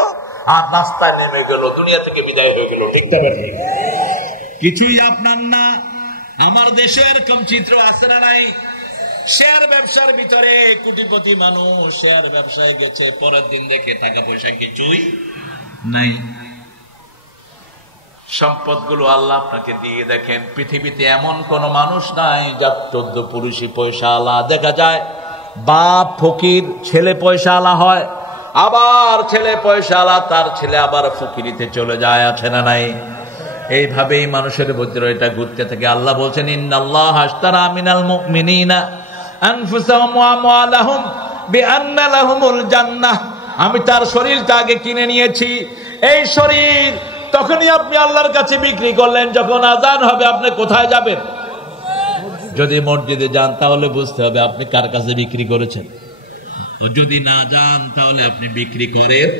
আর রাস্তায় নেমে গেল, দুনিয়া থেকে বিদায় হয়ে গেল, ঠিক না? ঠিক। কিছুই আপনার না। আমার দেশে এরকম চিত্র আছে না নাই? শেয়ার ব্যবসার ভিতরে কোটিপতি মানুষ শেয়ার ব্যবসায় গেছে, পরের দিন দেখে টাকা পয়সা কিছুই নাই। সম্পদগুলো আল্লাহ আপনাকে দিয়ে দেখেন, পৃথিবীতে এমন কোন মানুষ নাই যার 14 পুরুষই পয়সা আলা। দেখা যায় বাপ ফকির, ছেলে পয়সা আলা হয়, আবার ছেলে পয়সা আলা, তার ছেলে আবার ফকিরিতে চলে যায়, আছে না নাই? এইভাবেই মানুষের ভিতরে এটা ঘুরতে থাকে। আল্লাহ বলছেন ইন্নাল্লাহা আশতারা মিনাল মুমিনিনা আনফুসাহুম ওয়া আমওয়ালাহুম বিআন্না লাহুমুল জান্নাহ। আমি তার শরীরটা আগে কিনে নিয়েছি। এই শরীর তখনই আপনি আল্লাহর কাছে বিক্রি করলেন যখন আযান হবে। আপনি কোথায় যাবেন? যদি মসজিদে যান তাহলে বুঝতে হবে আপনি কার কাছে বিক্রি করেছেন। যদি না যান তাহলে আপনি বিক্রি করেন।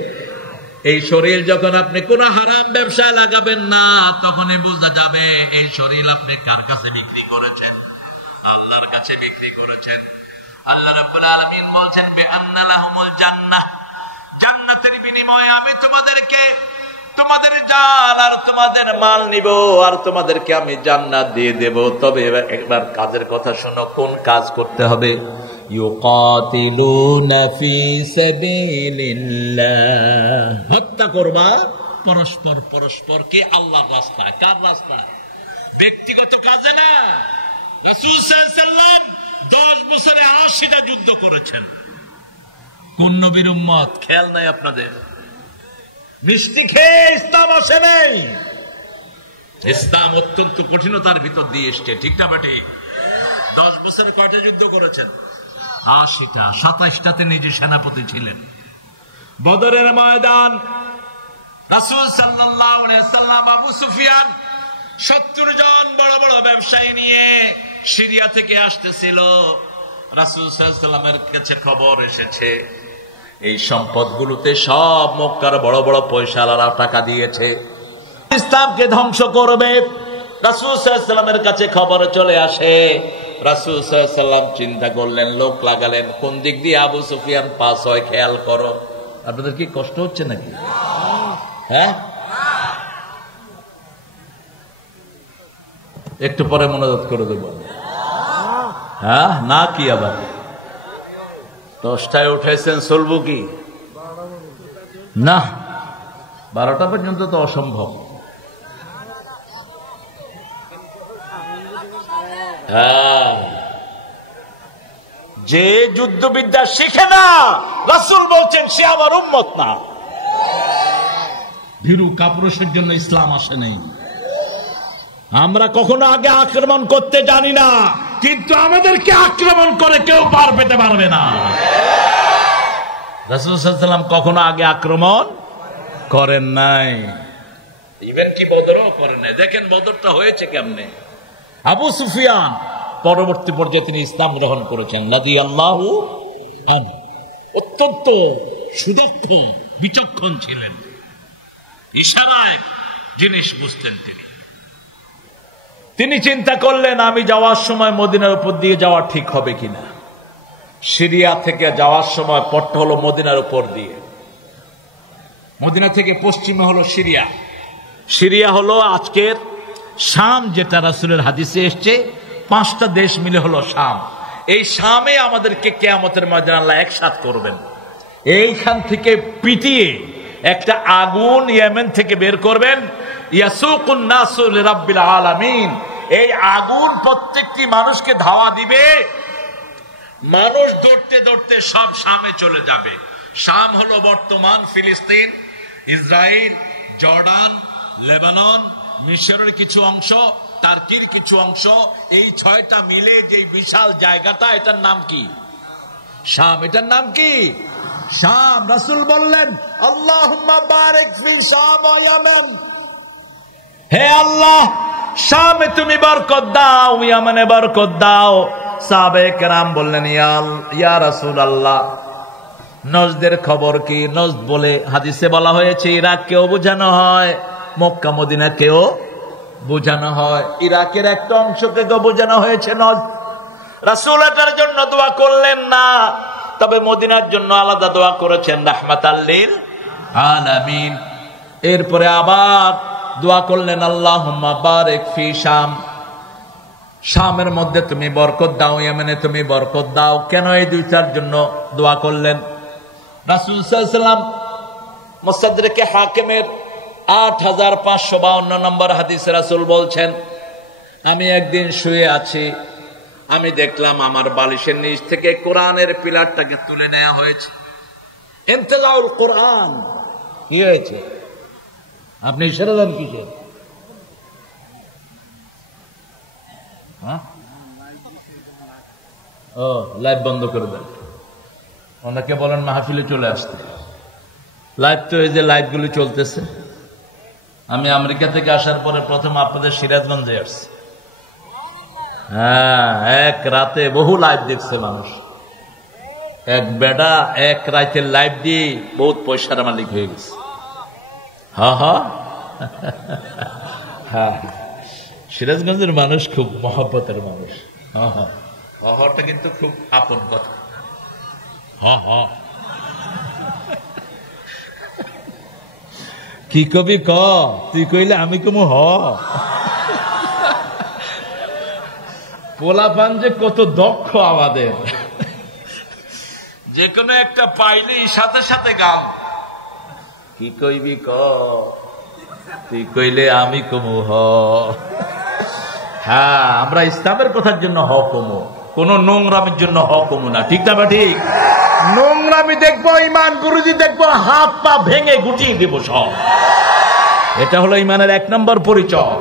এই শরীর যখন আপনি কোন হারাম ব্যবসায় লাগাবেন না, তখনই বোঝা যাবে এই শরীর আপনি কার কাছে বিক্রি করেছেন। আল্লাহর কাছে বিক্রি করেছেন। আল্লাহ রাব্বুল আলামিন বলছেন বিআন্না লাহুমুল জান্নাহ। জান্নাতের বিনিময়ে আমি তোমাদেরকে তোমাদের জান আর তোমাদের মাল নিব, আর তোমাদেরকে আমি জান্নাত দিয়ে দেব। তবে একবার কাজের কথা শোনো, কোন কাজ করতে হবে? ইউকাতিলুনা ফি সাবিলিল্লাহ। হত্যা করবা পরস্পর পরস্পরকে আল্লাহর রাস্তায়। কার রাস্তায়? ব্যক্তিগত কাজে না। রাসূল সাল্লাল্লাহু আলাইহি ওয়াসাল্লাম 10 বছরে 80টা যুদ্ধ করেছেন। কোন নবীর উম্মত? খেয়াল নাই আপনাদের? মিষ্টি খেয়ে ইসলাম আসে নাই। ইসলাম অত্যন্ত কঠিনতার ভিতর দিয়ে এসছে, ঠিক না বেটি? 10 বছরে কয়টা যুদ্ধ করেছেন? 80টা। 27টাতে নিজে সেনাপতি ছিলেন। বদরের ময়দান রাসূল সাল্লাল্লাহু আলাইহি ওয়াসাল্লাম আবু সুফিয়ান 70 জন বড় বড় ব্যবসায়ী নিয়ে সিরিয়া থেকে আসতেছিল। রাসূল সাল্লাল্লাহু আলাইহি ওয়াসাল্লামের কাছে খবর এসেছে এই সম্পদগুলোতে সব মক্কার বড় বড় পয়সাওয়ালারা টাকা দিয়েছে, ইসলামকে ধ্বংস করবে। রাসূল সাল্লাল্লাহু আলাইহি ওয়াসাল্লামের কাছে খবর চলে আসে। রাসূল সাল্লাল্লাহু আলাইহি ওয়াসাল্লাম চিন্তা করলেন, লোক লাগালেন কোন দিক দিয়ে আবু সুফিয়ান পাস হয় খেয়াল করো। আপনাদের কি কষ্ট হচ্ছে নাকি? হ্যাঁ, একটু পরে মনোযোগ করে দেব। হ্যাঁ না কি আবার 10টায় উঠেছেন, চলবো কি না? 12টা পর্যন্ত তো অসম্ভব। হ্যাঁ, যে যুদ্ধবিদ্যা শিখে না রাসূল বলছেন সে আমার উম্মত না। ভীরু কাপুরুষের জন্য ইসলাম আসে নাই। আমরা কখনো আগে আক্রমণ করতে জানি না, কিন্তু আমাদেরকে আক্রমণ করে কেউ পার পেতে পারবে না। রাসূল সাল্লাল্লাহু আলাইহি ওয়াসাল্লাম কখনো আগে আক্রমণ করেন নাই, ইভেন কি বদরও করেন নাই। দেখেন বদরটা হয়েছে কেমনে। আবু সুফিয়ান পরবর্তী পর্যায়ে তিনি ইসলাম গ্রহণ করেছেন রাদিয়াল্লাহু আনহু। অত্যন্ত সুদক্ষ বিচক্ষণ ছিলেন, ইশারায় জিনিস বুঝতেন তিনি চিন্তা করলেন আমি যাওয়ার সময় মদিনার উপর দিয়ে যাওয়া ঠিক হবে কিনা। সিরিয়া থেকে যাওয়ার সময় পথটা হলো মদিনার উপর দিয়ে। মদিনা থেকে পশ্চিমে হলো সিরিয়া, সিরিয়া হলো আজকের শাম, যেটা রাসূলের হাদিসে এসছে 5টা দেশ মিলে হলো শাম। এই শামে আমাদেরকে কিয়ামতের ময়দানে আল্লাহ একসাথ করবেন। এইখান থেকে পিটিয়ে একটা আগুন ইয়েমেন থেকে বের করবেন, ইয়াসুকুন নাসু লিরাব্বিল আলামিন। এই আগুন প্রত্যেকটি মানুষকে ধাওয়া দিবে, মানুষ দৌড়তে দৌড়তে সব শামে চলে যাবে। শাম হলো বর্তমান ফিলিস্তিন, ইসরায়েল, জর্ডান, লেবানন, মিশরের কিছু অংশ, টার্কির কিছু অংশ, এই 6টা মিলে যে বিশাল জায়গাটা, এটার নাম কি? শাম। এটার নাম কি? শাম। রাসূল বললেন আল্লাহুম্মা বারিক ফি শাম ওয়া ইয়ামান, হে আল্লাহ শামে তুমি বরকত দাও, ইয়ামানে বরকত দাও। সাহাবায়ে কেরাম বললেন ইয়া রাসূলুল্লাহ নজদের খবর কি? নজদ বলে হাদিসে বলা হয়েছে ইরাককেও বোঝানো হয়, মক্কা মদিনাকেও বোঝানো হয়, ইরাকের একটা অংশকে বোঝানো হয়েছে নজদ। রাসূল এটার জন্য দোয়া করলেন না, তবে মদিনার জন্য আলাদা দোয়া করেছেন রাহমাতাল লিল আলামিন। এরপরে আবার দোয়া করলেন আল্লাহুম্মা বারিক ফি শাম, শামের মধ্যে তুমি বরকত দাও, ইয়েমেনে তুমি বরকত দাও। কেন এই দুইটার জন্য দোয়া করলেন? রাসূল সাল্লাল্লাহু আলাইহি ওয়াসাল্লাম মুস্তাদরিকে হাকিমের 8552 নম্বর হাদিসে রাসূল বলছেন আমি একদিন শুয়ে আছি, আমি দেখলাম আমার বালিশের নিচ থেকে কোরআনের পিলারটাকে তুলে নেওয়া হয়েছে। ইনতিলাউল কোরআন কি হয়েছে? আপনি ইশারা দেন কিসের? ও লাইভ বন্ধ করে দেন। অনেকে বলেন মাহফিলে চলে আসতে। লাইভ তো এই যে লাইভগুলি চলতেছে। আমি আমেরিকা থেকে আসার পরে প্রথম আপনাদের সিরাজগঞ্জে আসছি। হ্যাঁ, এক রাতে বহু লাইভ দেখছে মানুষ। এক বেটা এক রাতের লাইভ দিয়ে বহুত পয়সার মালিক হয়ে গেছে। হ্যাঁ, সিরাজগঞ্জের মানুষ খুব মহব্বতের মানুষ। হওয়াটা কিন্তু খুব আপন কথা। কি কবি ক, তুই কইলে আমি কমু হ। পোলাপান যে কত দক্ষ আমাদের, যে কোনো একটা পাইলেই সাথে সাথে গান। কি কইবি ক, তুই কইলে আমি কমু হ। হ্যাঁ, আমরা ইসলামের কথার জন্য হ কমু, কোন নোংরামির জন্য হ কমু না। ঠিক না? ঠিক। নোংরামি দেখবো, ইমান বিরোধী দেখবো, হাত পা ভেঙে গুটিয়ে দেব সব। এটা হলো ইমানের 1 নম্বর পরিচয়।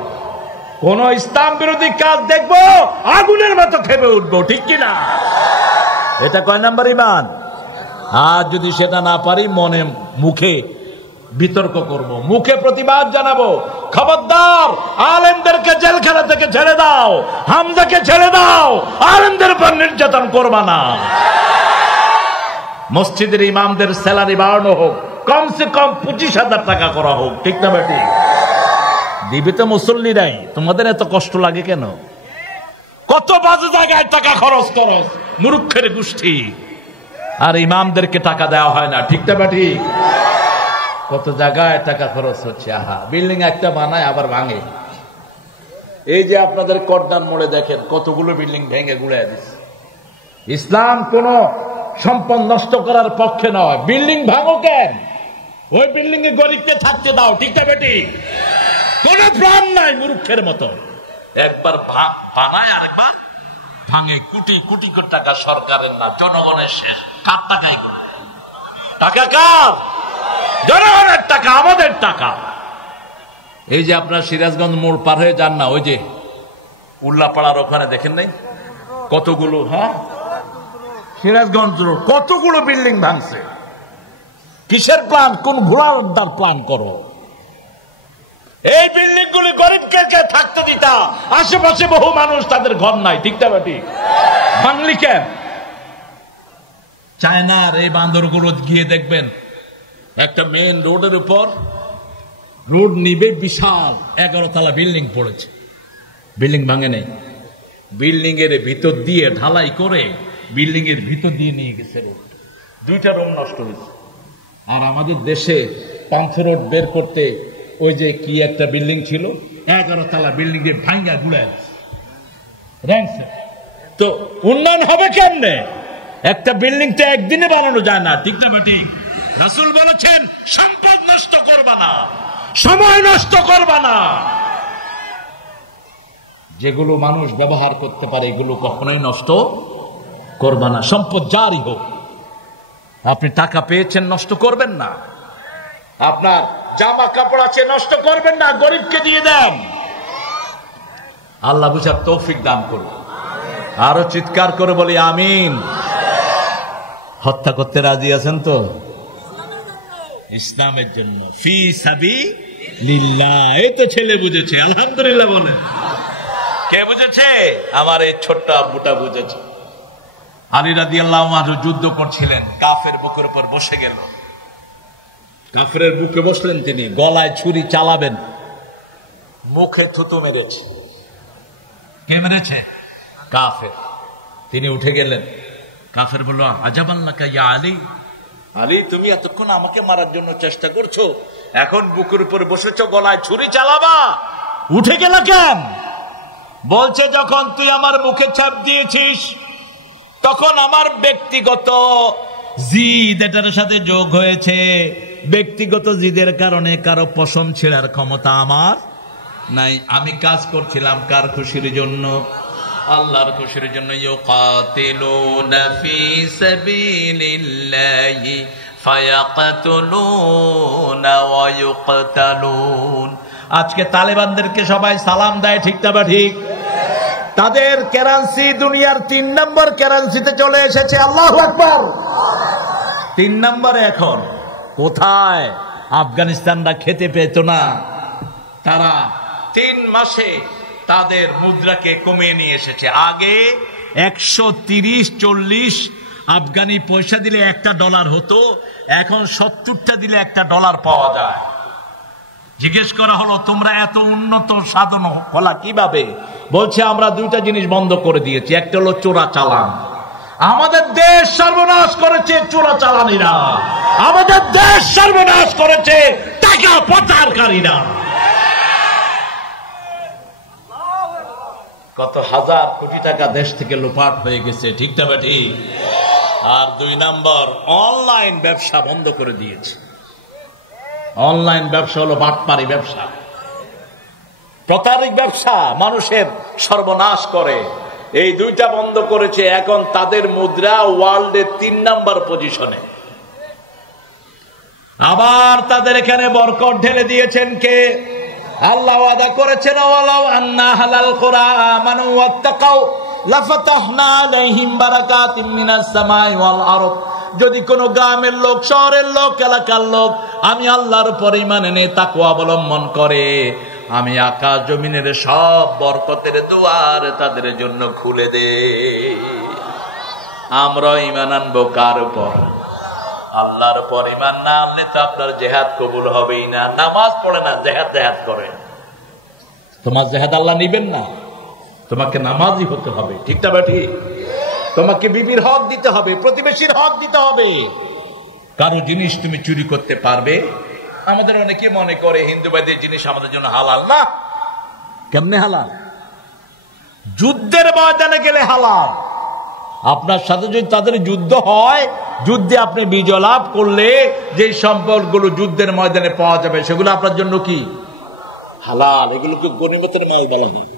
কোন ইসলাম বিরোধী কাজ দেখবো, আগুনের মতো খেপে উঠবো। ঠিক কিনা? এটা কয় নম্বর ইমান? আর যদি সেটা না পারি, মনে মুখে বিতর্ক করব, মুখে প্রতিবাদ জানাবো। খবরদার, আলেমদেরকে জেলখানা থেকে ছেড়ে দাও, হামজাকে ছেড়ে দাও, আলেমদের উপর নির্যাতন করবা না। মসজিদের ইমামদের স্যালারি বাড়ানো হোক, কমসে কম 25,000 টাকা করা হোক। ঠিক না বেটি? দিবে তো মুসল্লিরাই, তোমাদের এত কষ্ট লাগে কেন? কত বাজে জায়গায় টাকা খরচ করো, মূর্খের গোষ্ঠী। আর ইমামদেরকে টাকা দেওয়া হয় না। ঠিক না বেটি? কত জায়গায় টাকা খরচ হচ্ছে। আহা, বিল্ডিং একটা বানায় আবার ভাঙে। এই যে আপনাদের করদান মোড়ে দেখেন কতগুলো বিল্ডিং ভেঙে গুড়ায় দিচ্ছে। ইসলাম কোন সম্পদ নষ্ট করার পক্ষে নয়। বিল্ডিং ভাঙো কেন? ওই বিল্ডিং এ গরিবকে থাকতে দাও। ঠিক না বেটি? কোন প্রাণ নাই মূর্খের মতো। একবার বানায় আরেকবার ভাঙে। কোটি কোটি কোটি টাকা সরকারের না, জনগণের শেষ। কার টাকাই? টাকা কার? জনগণের টাকা, আমাদের টাকা। এই যে আপনার সিরাজগঞ্জ মোড় পার হয়ে যান না, ওই যে উল্লাপাড়ার ওখানে দেখেন নাই, কতগুলো, হ্যাঁ, সিরাজগঞ্জ রোড কতগুলো বিল্ডিং ভাঙছে। কিসের প্ল্যান? কোন ঘোড়ার প্ল্যান করো? এই বিল্ডিং গুলি গরিবকে থাকতে দিতা, আশেপাশে বহু মানুষ তাদের ঘর নাই, ঠিক না ঠিক? ভাঙলি কেন? চায়নার এই বান্দরগুলো গিয়ে দেখবেন, একটা মেইন রোডের উপর রোড নিবে বিশাল 11 তলা বিল্ডিং পড়েছে, বিল্ডিং ভাঙে নেই, বিল্ডিং এর ভিতর দিয়ে ঢালাই করে বিল্ডিং এর ভিতর দিয়ে নিয়ে গেছে রোড, 2টা রুম নষ্ট হয়েছে। আর আমাদের দেশে পান্থ রোড বের করতে ওই যে কি একটা বিল্ডিং ছিল, 11 তলা বিল্ডিং এ ভাঙ্গা গুড়ায় র্যাংছে। তো উন্নয়ন হবে কেমনে? একটা বিল্ডিং তো একদিনে বানানো যায় না, ঠিক না ঠিক? রাসূল বলেছেন সম্পদ নষ্ট করবা না, সময় নষ্ট করবা না, যেগুলো মানুষ ব্যবহার করতে পারে এগুলো কখনোই নষ্ট করবা না। সম্পদ জারি হোক। আপনি টাকা পেয়েছেন, নষ্ট করবেন না। আপনার জামা কাপড় আছে, নষ্ট করবেন না, গরিবকে দিয়ে দেন। আল্লাহ বুঝার তৌফিক দান করুন। আরো চিৎকার করে বলি আমিন। হত্যা করতে রাজি আছেন তো? ইসলামের জন্য, ফি সাবিলিল্লাহ। এই তো ছেলে বুঝেছে, আলহামদুলিল্লাহ বলেন। কে বুঝেছে? আমার এই ছোট্ট আব্বুটা বুঝেছে। আলী রাদিয়াল্লাহু আনহু যুদ্ধ করছিলেন, কাফের বুকের উপর বসে গেল, কাফেরের বুকে বসলেন তিনি, গলায় ছুরি চালাবেন, মুখে থুতু মেরেছে। কে মেরেছে? কাফের। তিনি উঠে গেলেন, কাফের বলল আজাবাল্লাকা ইয়া আলী, আলী তুমি এতক্ষণ আমাকে মারার জন্য চেষ্টা করছো, এখন বুকের উপর বসেছো, গলায় ছুরি চালাবা, উঠে গেল কেন? বলছে যখন তুই আমার মুখে ছাপ দিয়েছিস তখন আমার ব্যক্তিগত জিদ এটার সাথে যোগ হয়েছে। ব্যক্তিগত জিদের কারণে কারো পশম ছেঁড়ার ক্ষমতা আমার নাই। আমি কাজ করছিলাম কার খুশির জন্য? আল্লাহর খুশির জন্য। ইউকাতিলুনা ফি সাবিলিল্লাহি ফায়াকতুলুনা ওয়া ইউকতালুন। আজকে তালেবানদেরকে সবাই সালাম দেয়, ঠিক না ঠিক? তাদের কারেন্সি দুনিয়ার 3 নম্বর কারেন্সিতে চলে এসেছে। আল্লাহু আকবার। 3 নম্বরে এখন। কোথায়? আফগানিস্তানরা খেতে পেত না, তারা 3 মাসে তাদের মুদ্রাকে কমিয়ে নিয়ে এসেছে। আগে 130-40 আফগানি পয়সা দিলে $1 হতো, এখন 70টা দিলে $1 পাওয়া যায়। জিজ্ঞেস করা হলো তোমরা এত উন্নত সাধন হলা কিভাবে? বলছে আমরা 2টা জিনিস বন্ধ করে দিয়েছি, একটা হলো চোরা চালান। আমাদের দেশ সর্বনাশ করেছে চোরা চালানিরা, আমাদের দেশ সর্বনাশ করেছে টাকা পাচারকারীরা। কত হাজার কোটি টাকা দেশ থেকে লোপাট হয়ে গেছে, ঠিক না ঠিক? আর 2 নম্বর, অনলাইন ব্যবসা বন্ধ করে দিয়েছে। অনলাইন ব্যবসা হলো বাটপারি ব্যবসা, প্রতারক ব্যবসা, মানুষের সর্বনাশ করে। এই 2টা বন্ধ করেছে। এখন তাদের মুদ্রা ওয়ার্ল্ডে 3 নম্বর পজিশনে। আবার তাদের এখানে বরকত ঢেলে দিয়েছেন কে? আল্লাহ ওয়াদা করেছেন ওয়ালাউ আন্না হালাল কুরা আমানু ওয়াত্তাকাউ লাফাতাহনা আলাইহিম বারাকাতিম মিনাস সামাই ওয়াল আরদ। যদি কোন গ্রামের লোক, শহরের লোক, এলাকার লোক আমি আল্লাহর উপর ঈমান এনে তাকওয়া অবলম্বন করে, আমি আকাশ জমিনের সব বরকতের দুয়ার তাদের জন্য খুলে দে। আমরা ঈমান আনবো কার উপর? আল্লাহর উপর। ঈমান না আনলে তো আপনার জিহাদ কবুল হবেই না। নামাজ পড়ে না, জিহাদ করে। তোমার জিহাদ আল্লাহ নিবেন না, তোমাকে নামাজি হতে হবে, ঠিক না ঠিক? তোমাকে বিবির হক দিতে হবে, প্রতিবেশীর হক দিতে হবে। কারো জিনিস তুমি চুরি করতে পারবে? আমাদের অনেকে মনে করে হিন্দুবাদের জিনিস আমাদের জন্য হালাল না। কেমনে হালাল? যুদ্ধের ময়দানে গেলে হালাল। আপনার সাথে যদি তাদের যুদ্ধ হয়, যুদ্ধে আপনি বিজয় লাভ করলে যে সম্পদগুলো যুদ্ধের ময়দানে পাওয়া যাবে সেগুলো আপনার জন্য কি হালাল। এগুলোকে গনিমতের মাল বলা হয়।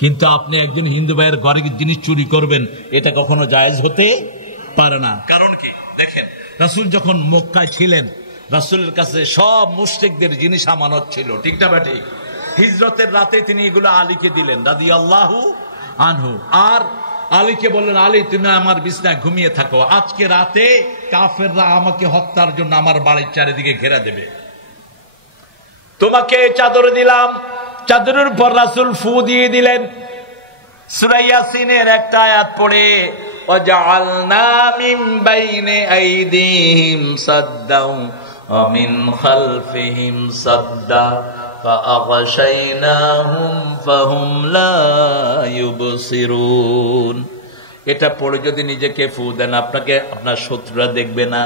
কিন্তু আপনি একজন হিন্দু ভাইয়ের ঘরে জিনিস চুরি করবেন, এটা কখনো জায়েজ হতে পারে না। কারণ কি? দেখেন, রাসূল যখন মক্কায় ছিলেন, রাসূলের কাছে সব মুশরিকদের জিনিস আমানত ছিল, ঠিক না ঠিক? হিজরতের রাতে তিনি এগুলো আলীকে দিলেন রাদিয়াল্লাহু আনহু। আর আলীকে বললেন, আলী তুমি আমার বিছনায় ঘুমিয়ে থাকো, আজকে রাতে কাফেররা আমাকে হত্যার জন্য আমার বাড়ির চারিদিকে ঘেরা দেবে, তোমাকে চাদর দিলাম। চাদরের উপর রাসূল ফু দিয়ে দিলেন। সূরা ইয়াসিনের একটা আয়াত পড়ে, ওয়াজআলনা মিন বাইনি আইদিহিম সাদ্দাও ওয়া মিন খালফিহিম সাদ্দা ফাআগশাইনাহুম ফাহুম লা ইউবসিরুন। এটা পড়ে যদি নিজেকে ফু দেন, আপনাকে আপনার শত্রুরা দেখবে না।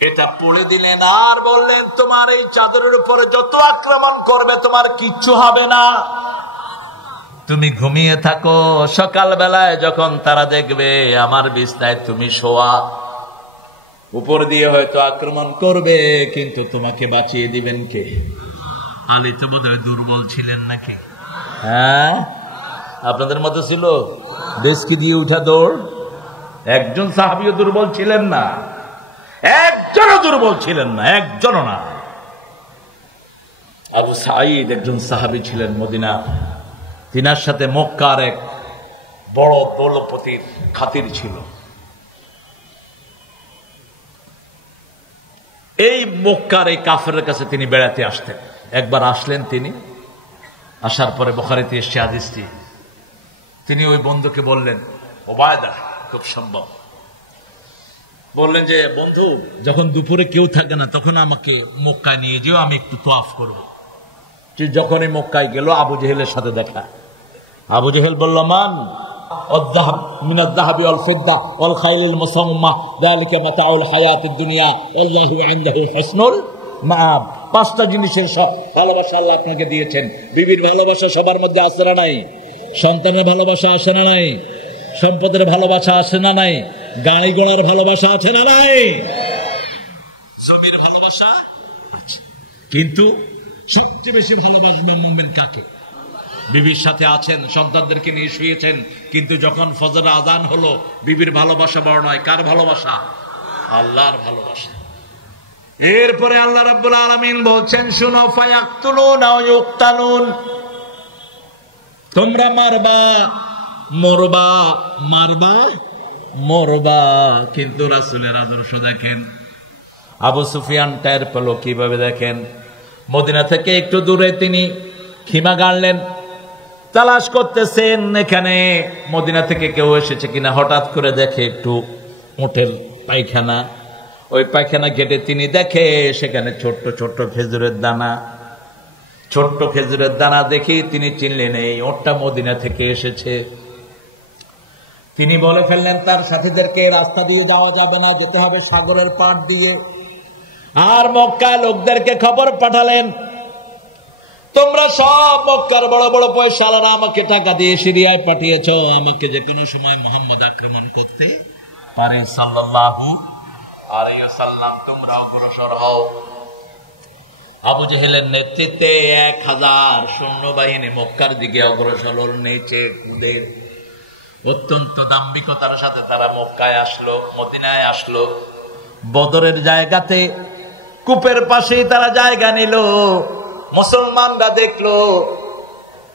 এটা পড়ে দিলেন আর বললেন, তোমার এই চাদরের উপরে যত আক্রমণ করবে তোমার কিচ্ছু হবে না, তুমি ঘুমিয়ে থাকো। সকাল বেলায় যখন তারা দেখবে আমার বিছনায় তুমি শোয়া, উপর দিয়ে হয়তো আক্রমণ করবে, কিন্তু তোমাকে বাঁচিয়ে দিবেন কে? আলী তো বোধহয় দুর্বল ছিলেন নাকি? হ্যাঁ, আপনাদের মতো ছিল দেশকে দিয়ে উঠা দৌড়? একজন সাহাবীও দুর্বল ছিলেন না, একজনও দুর্বল ছিলেন না, একজনও না। আবু সাঈদ একজন সাহাবী ছিলেন মদিনা, তিনার সাথে মক্কার এক বড় দৌলপতির খাতির ছিল। এই মক্কার এই কাফেরের কাছে তিনি বেড়াতে আসতেন। একবার আসলেন তিনি, আসার পরে বুখারীতে এসেছে হাদিসটি, তিনি ওই বন্ধুকে বললেন, ওবায়দা খুব সম্ভব, বললেন যে বন্ধু যখন দুপুরে কেউ থাকে না তখন আমাকে মক্কায় নিয়ে যেও, আমি একটু তোয়াফ করব। যখনই মক্কায় গেল আবু জেহেলের সাথে দেখা। আবু জেহেল বলল, মান الذهب من الذهب والفضة والخيل المسومة ذلك متاع الحياة الدنيا والله عنده حسن المآب। পাঁচটা জিনিসের সব ভালোবাসা আল্লাহ আপনাকে দিয়েছেন। বিবির ভালোবাসা সবার মধ্যে আছে না নাই? সন্তানের ভালোবাসা আছে না নাই? সম্পদের ভালোবাসা আছে না নাই? গাড়ি ঘোড়ার ভালোবাসা আছে না নাই? সবের ভালোবাসা, কিন্তু সবচেয়ে বেশি ভালোবাসবেন মুমিন কাকে? বিবির সাথে আছেন, সন্তানদেরকে নিয়ে শুয়েছেন, কিন্তু যখন ফজর আজান হলো বিবির ভালোবাসা বড় নয়, কার ভালোবাসা? আল্লাহর ভালোবাসা। এরপরে আল্লাহ রাব্বুল আলামিন বলছেন, শুনো, ফায়াকতুলুনা ওয়া ইউকতালুন, তোমরা মারবা মরবা, মারবা মরবা। কিন্তু রাসূলের আদর্শ দেখেন, আবু সুফিয়ান টের পেল কিভাবে, দেখেন মদিনা থেকে একটু দূরে তিনি খিমা গাড়লেন, তালাশ করতেছেন এখানে মদিনা থেকে কেউ এসেছে কিনা। হঠাৎ করে দেখে একটু উটের পায়খানা, ওই পায়খানা গেটে তিনি দেখে সেখানে ছোট্ট ছোট্ট খেজুরের দানা। ছোট্ট খেজুরের দানা দেখি তিনি চিনলেন এই ওটটা মদিনা থেকে এসেছে। তিনি বলে ফেললেন তার সাথীদেরকে, রাস্তা দিয়ে যাওয়া যাবে না, যেতে হবে সাগরের পাড় দিয়ে। আর মক্কা লোকদেরকে খবর পাঠালেন, তোমরা সব মক্কার বড় বড় পয়সাওয়ালারা আমাকে টাকা দিয়ে সিরিয়ায় পাঠিয়েছ, আমাকে যে কোনো সময় মুহাম্মদ আক্রমণ করতে পারে সাল্লাল্লাহু আলাইহি ওয়াসাল্লাম, তোমরা অগ্রসর হও। আবু জেহেলের নেতৃত্বে 1000 সৈন্যবাহিনী মক্কার দিকে অগ্রসর হল, নিচে কুদে। অত্যন্ত দাম্ভিকতার সাথে তারা মক্কায় আসলো, মদিনায় আসলো। বদরের জায়গাতে কূপের পাশেই তারা জায়গা নিল। মুসলমানরা দেখলো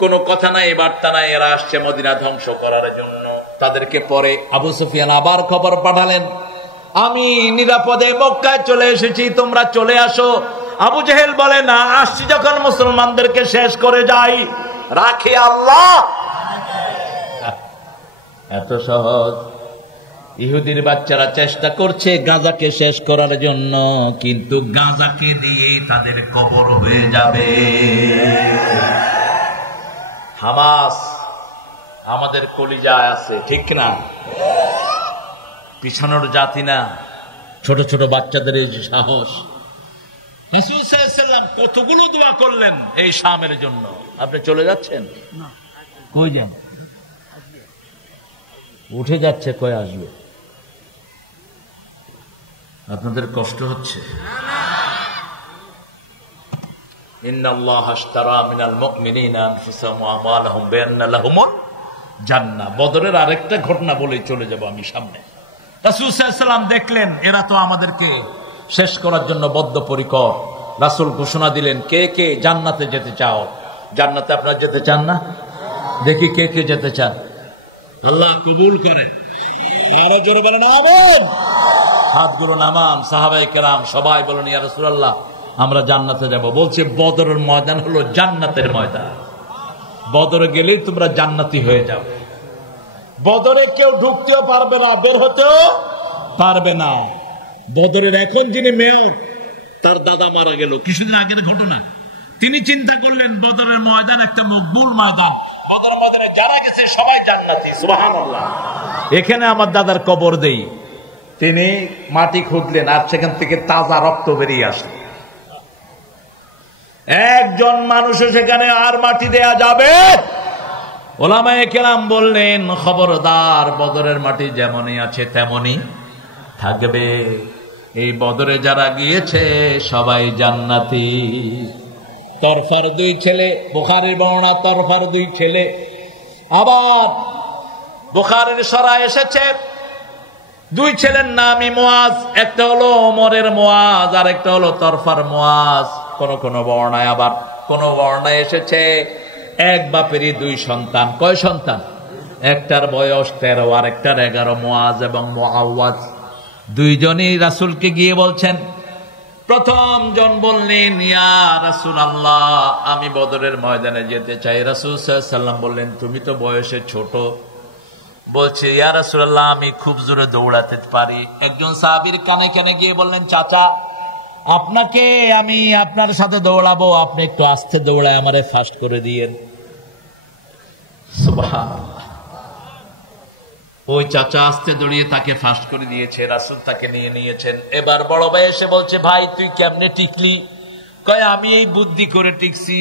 কোনো কথা নাই, বার্তা নাই, এরা আসছে মদিনা ধ্বংস করার জন্য। তাদেরকে পরে আবু সুফিয়ান আবার খবর পাঠালেন, আমি নিরাপদে মক্কায় চলে এসেছি, তোমরা চলে আসো। আবু জেহেল বলে, না, আসছি যখন মুসলমানদেরকে শেষ করে যাই, রাখি আল্লাহ। এত সহজ? ইহুদির বাচ্চারা চেষ্টা করছে গাজাকে শেষ করার জন্য, কিন্তু গাজাকে দিয়ে তাদের কবর হয়ে যাবে। হামাস আমাদের কলিজায় আছে, ঠিক না? পিছানোর জাতি না, ছোট ছোট বাচ্চাদের এই সাহস। রাসূল সাল্লাল্লাহু আলাইহি ওয়াসাল্লাম কতগুলো দোয়া করলেন এই শামের জন্য। আপনি চলে যাচ্ছেন? কই যান? উঠে যাচ্ছে, কই আসবে? আপনাদের কষ্ট হচ্ছে? ইন্নাল্লাহা আশতারা মিনাল মুমিনিনা আনফুসাহুম ওয়া আমওয়ালাহুম বিআন্না লাহুমুল জান্নাহ। বদরের আরেকটা ঘটনা বলেই চলে যাব আমি সামনে। রাসূল সাল্লাল্লাহু আলাইহি ওয়াসাল্লাম দেখলেন এরা তো আমাদেরকে শেষ করার জন্য বদ্ধপরিকর। রাসূল ঘোষণা দিলেন, কে কে জান্নাতে যেতে চাও? জান্নাতে আপনারা যেতে চান না? দেখি কে কে যেতে চান। আল্লাহ কবুল করেন। আরো জোরে বলেন আমিন। হাতগুলো নামান। সাহাবায়ে কেরাম সবাই বলেন ইয়া রাসূলুল্লাহ আমরা জান্নাতে যাব। বলছে বদরের ময়দান হলো জান্নাতের ময়দান, বদরে গেলেই তোমরা জান্নাতি হয়ে যাবে। বদরে কেউ ঢুকতেও পারবে না, বের হতেও পারবে না। বদরের এখন যিনি মেয়র, তার দাদা মারা গেল কিছুদিন আগের ঘটনা। তিনি চিন্তা করলেন বদরের ময়দান একটা মকবুল ময়দান, বদরের ময়দানে যারা গেছে সবাই জান্নাতি, সুবহানাল্লাহ, এখানে আমার দাদার কবর দেই। তিনি মাটি খুঁড়লেন আর সেখান থেকে তাজা রক্ত বেরিয়ে আসে। একজন মানুষও সেখানে আর মাটি দেয়া যাবে? ওলামায়ে কেরাম বললেন খবরদার, বদরের মাটি যেমনই আছে তেমনই থাকবে। এই বদরে যারা গিয়েছে সবাই জান্নাতি। তরফার দুই ছেলে, বুখারীর বর্ণনা, তরফার দুই ছেলে। আবার বুখারীর সরায় এসেছে দুই ছেলের নামই মুআজ, একটা হলো ওমরের মুআজ আর একটা হলো তরফার মুআজ। কোন কোন বর্ণায়, আবার কোন বর্ণায় এসেছে এক বাপেরই দুই সন্তান। কয় সন্তান? একটার বয়স 13 আর একটার 11। মুআজ এবং মুআওয়াজ দুইজনই রাসূলকে গিয়ে বলছেন। প্রথম জন বললেন ইয়া রাসূলুল্লাহ আমি বদরের ময়দানে যেতে চাই। রাসূল সাল্লাল্লাহু আলাইহি ওয়াসাল্লাম বললেন তুমি তো বয়সে ছোট। বলছে ইয়া রাসূলুল্লাহ আমি খুব জোরে দৌড়াতে পারি। একজন সাহাবীর কানে কানে গিয়ে বললেন চাচা আপনাকে আমি আপনার সাথে দৌড়াবো, আপনি একটু আস্তে দৌড়ায় আমারে ফাস্ট করে দিয়েন। সুবহানাল্লাহ। ওই চাচা আস্তে দৌড়িয়ে তাকে ফাস্ট করে দিয়েছে, রাসূল তাকে নিয়ে নিয়েছেন। এবার বড় ভাই এসে বলছে ভাই তুই কেমনে টিকলি? কয় আমি এই বুদ্ধি করে টিকছি।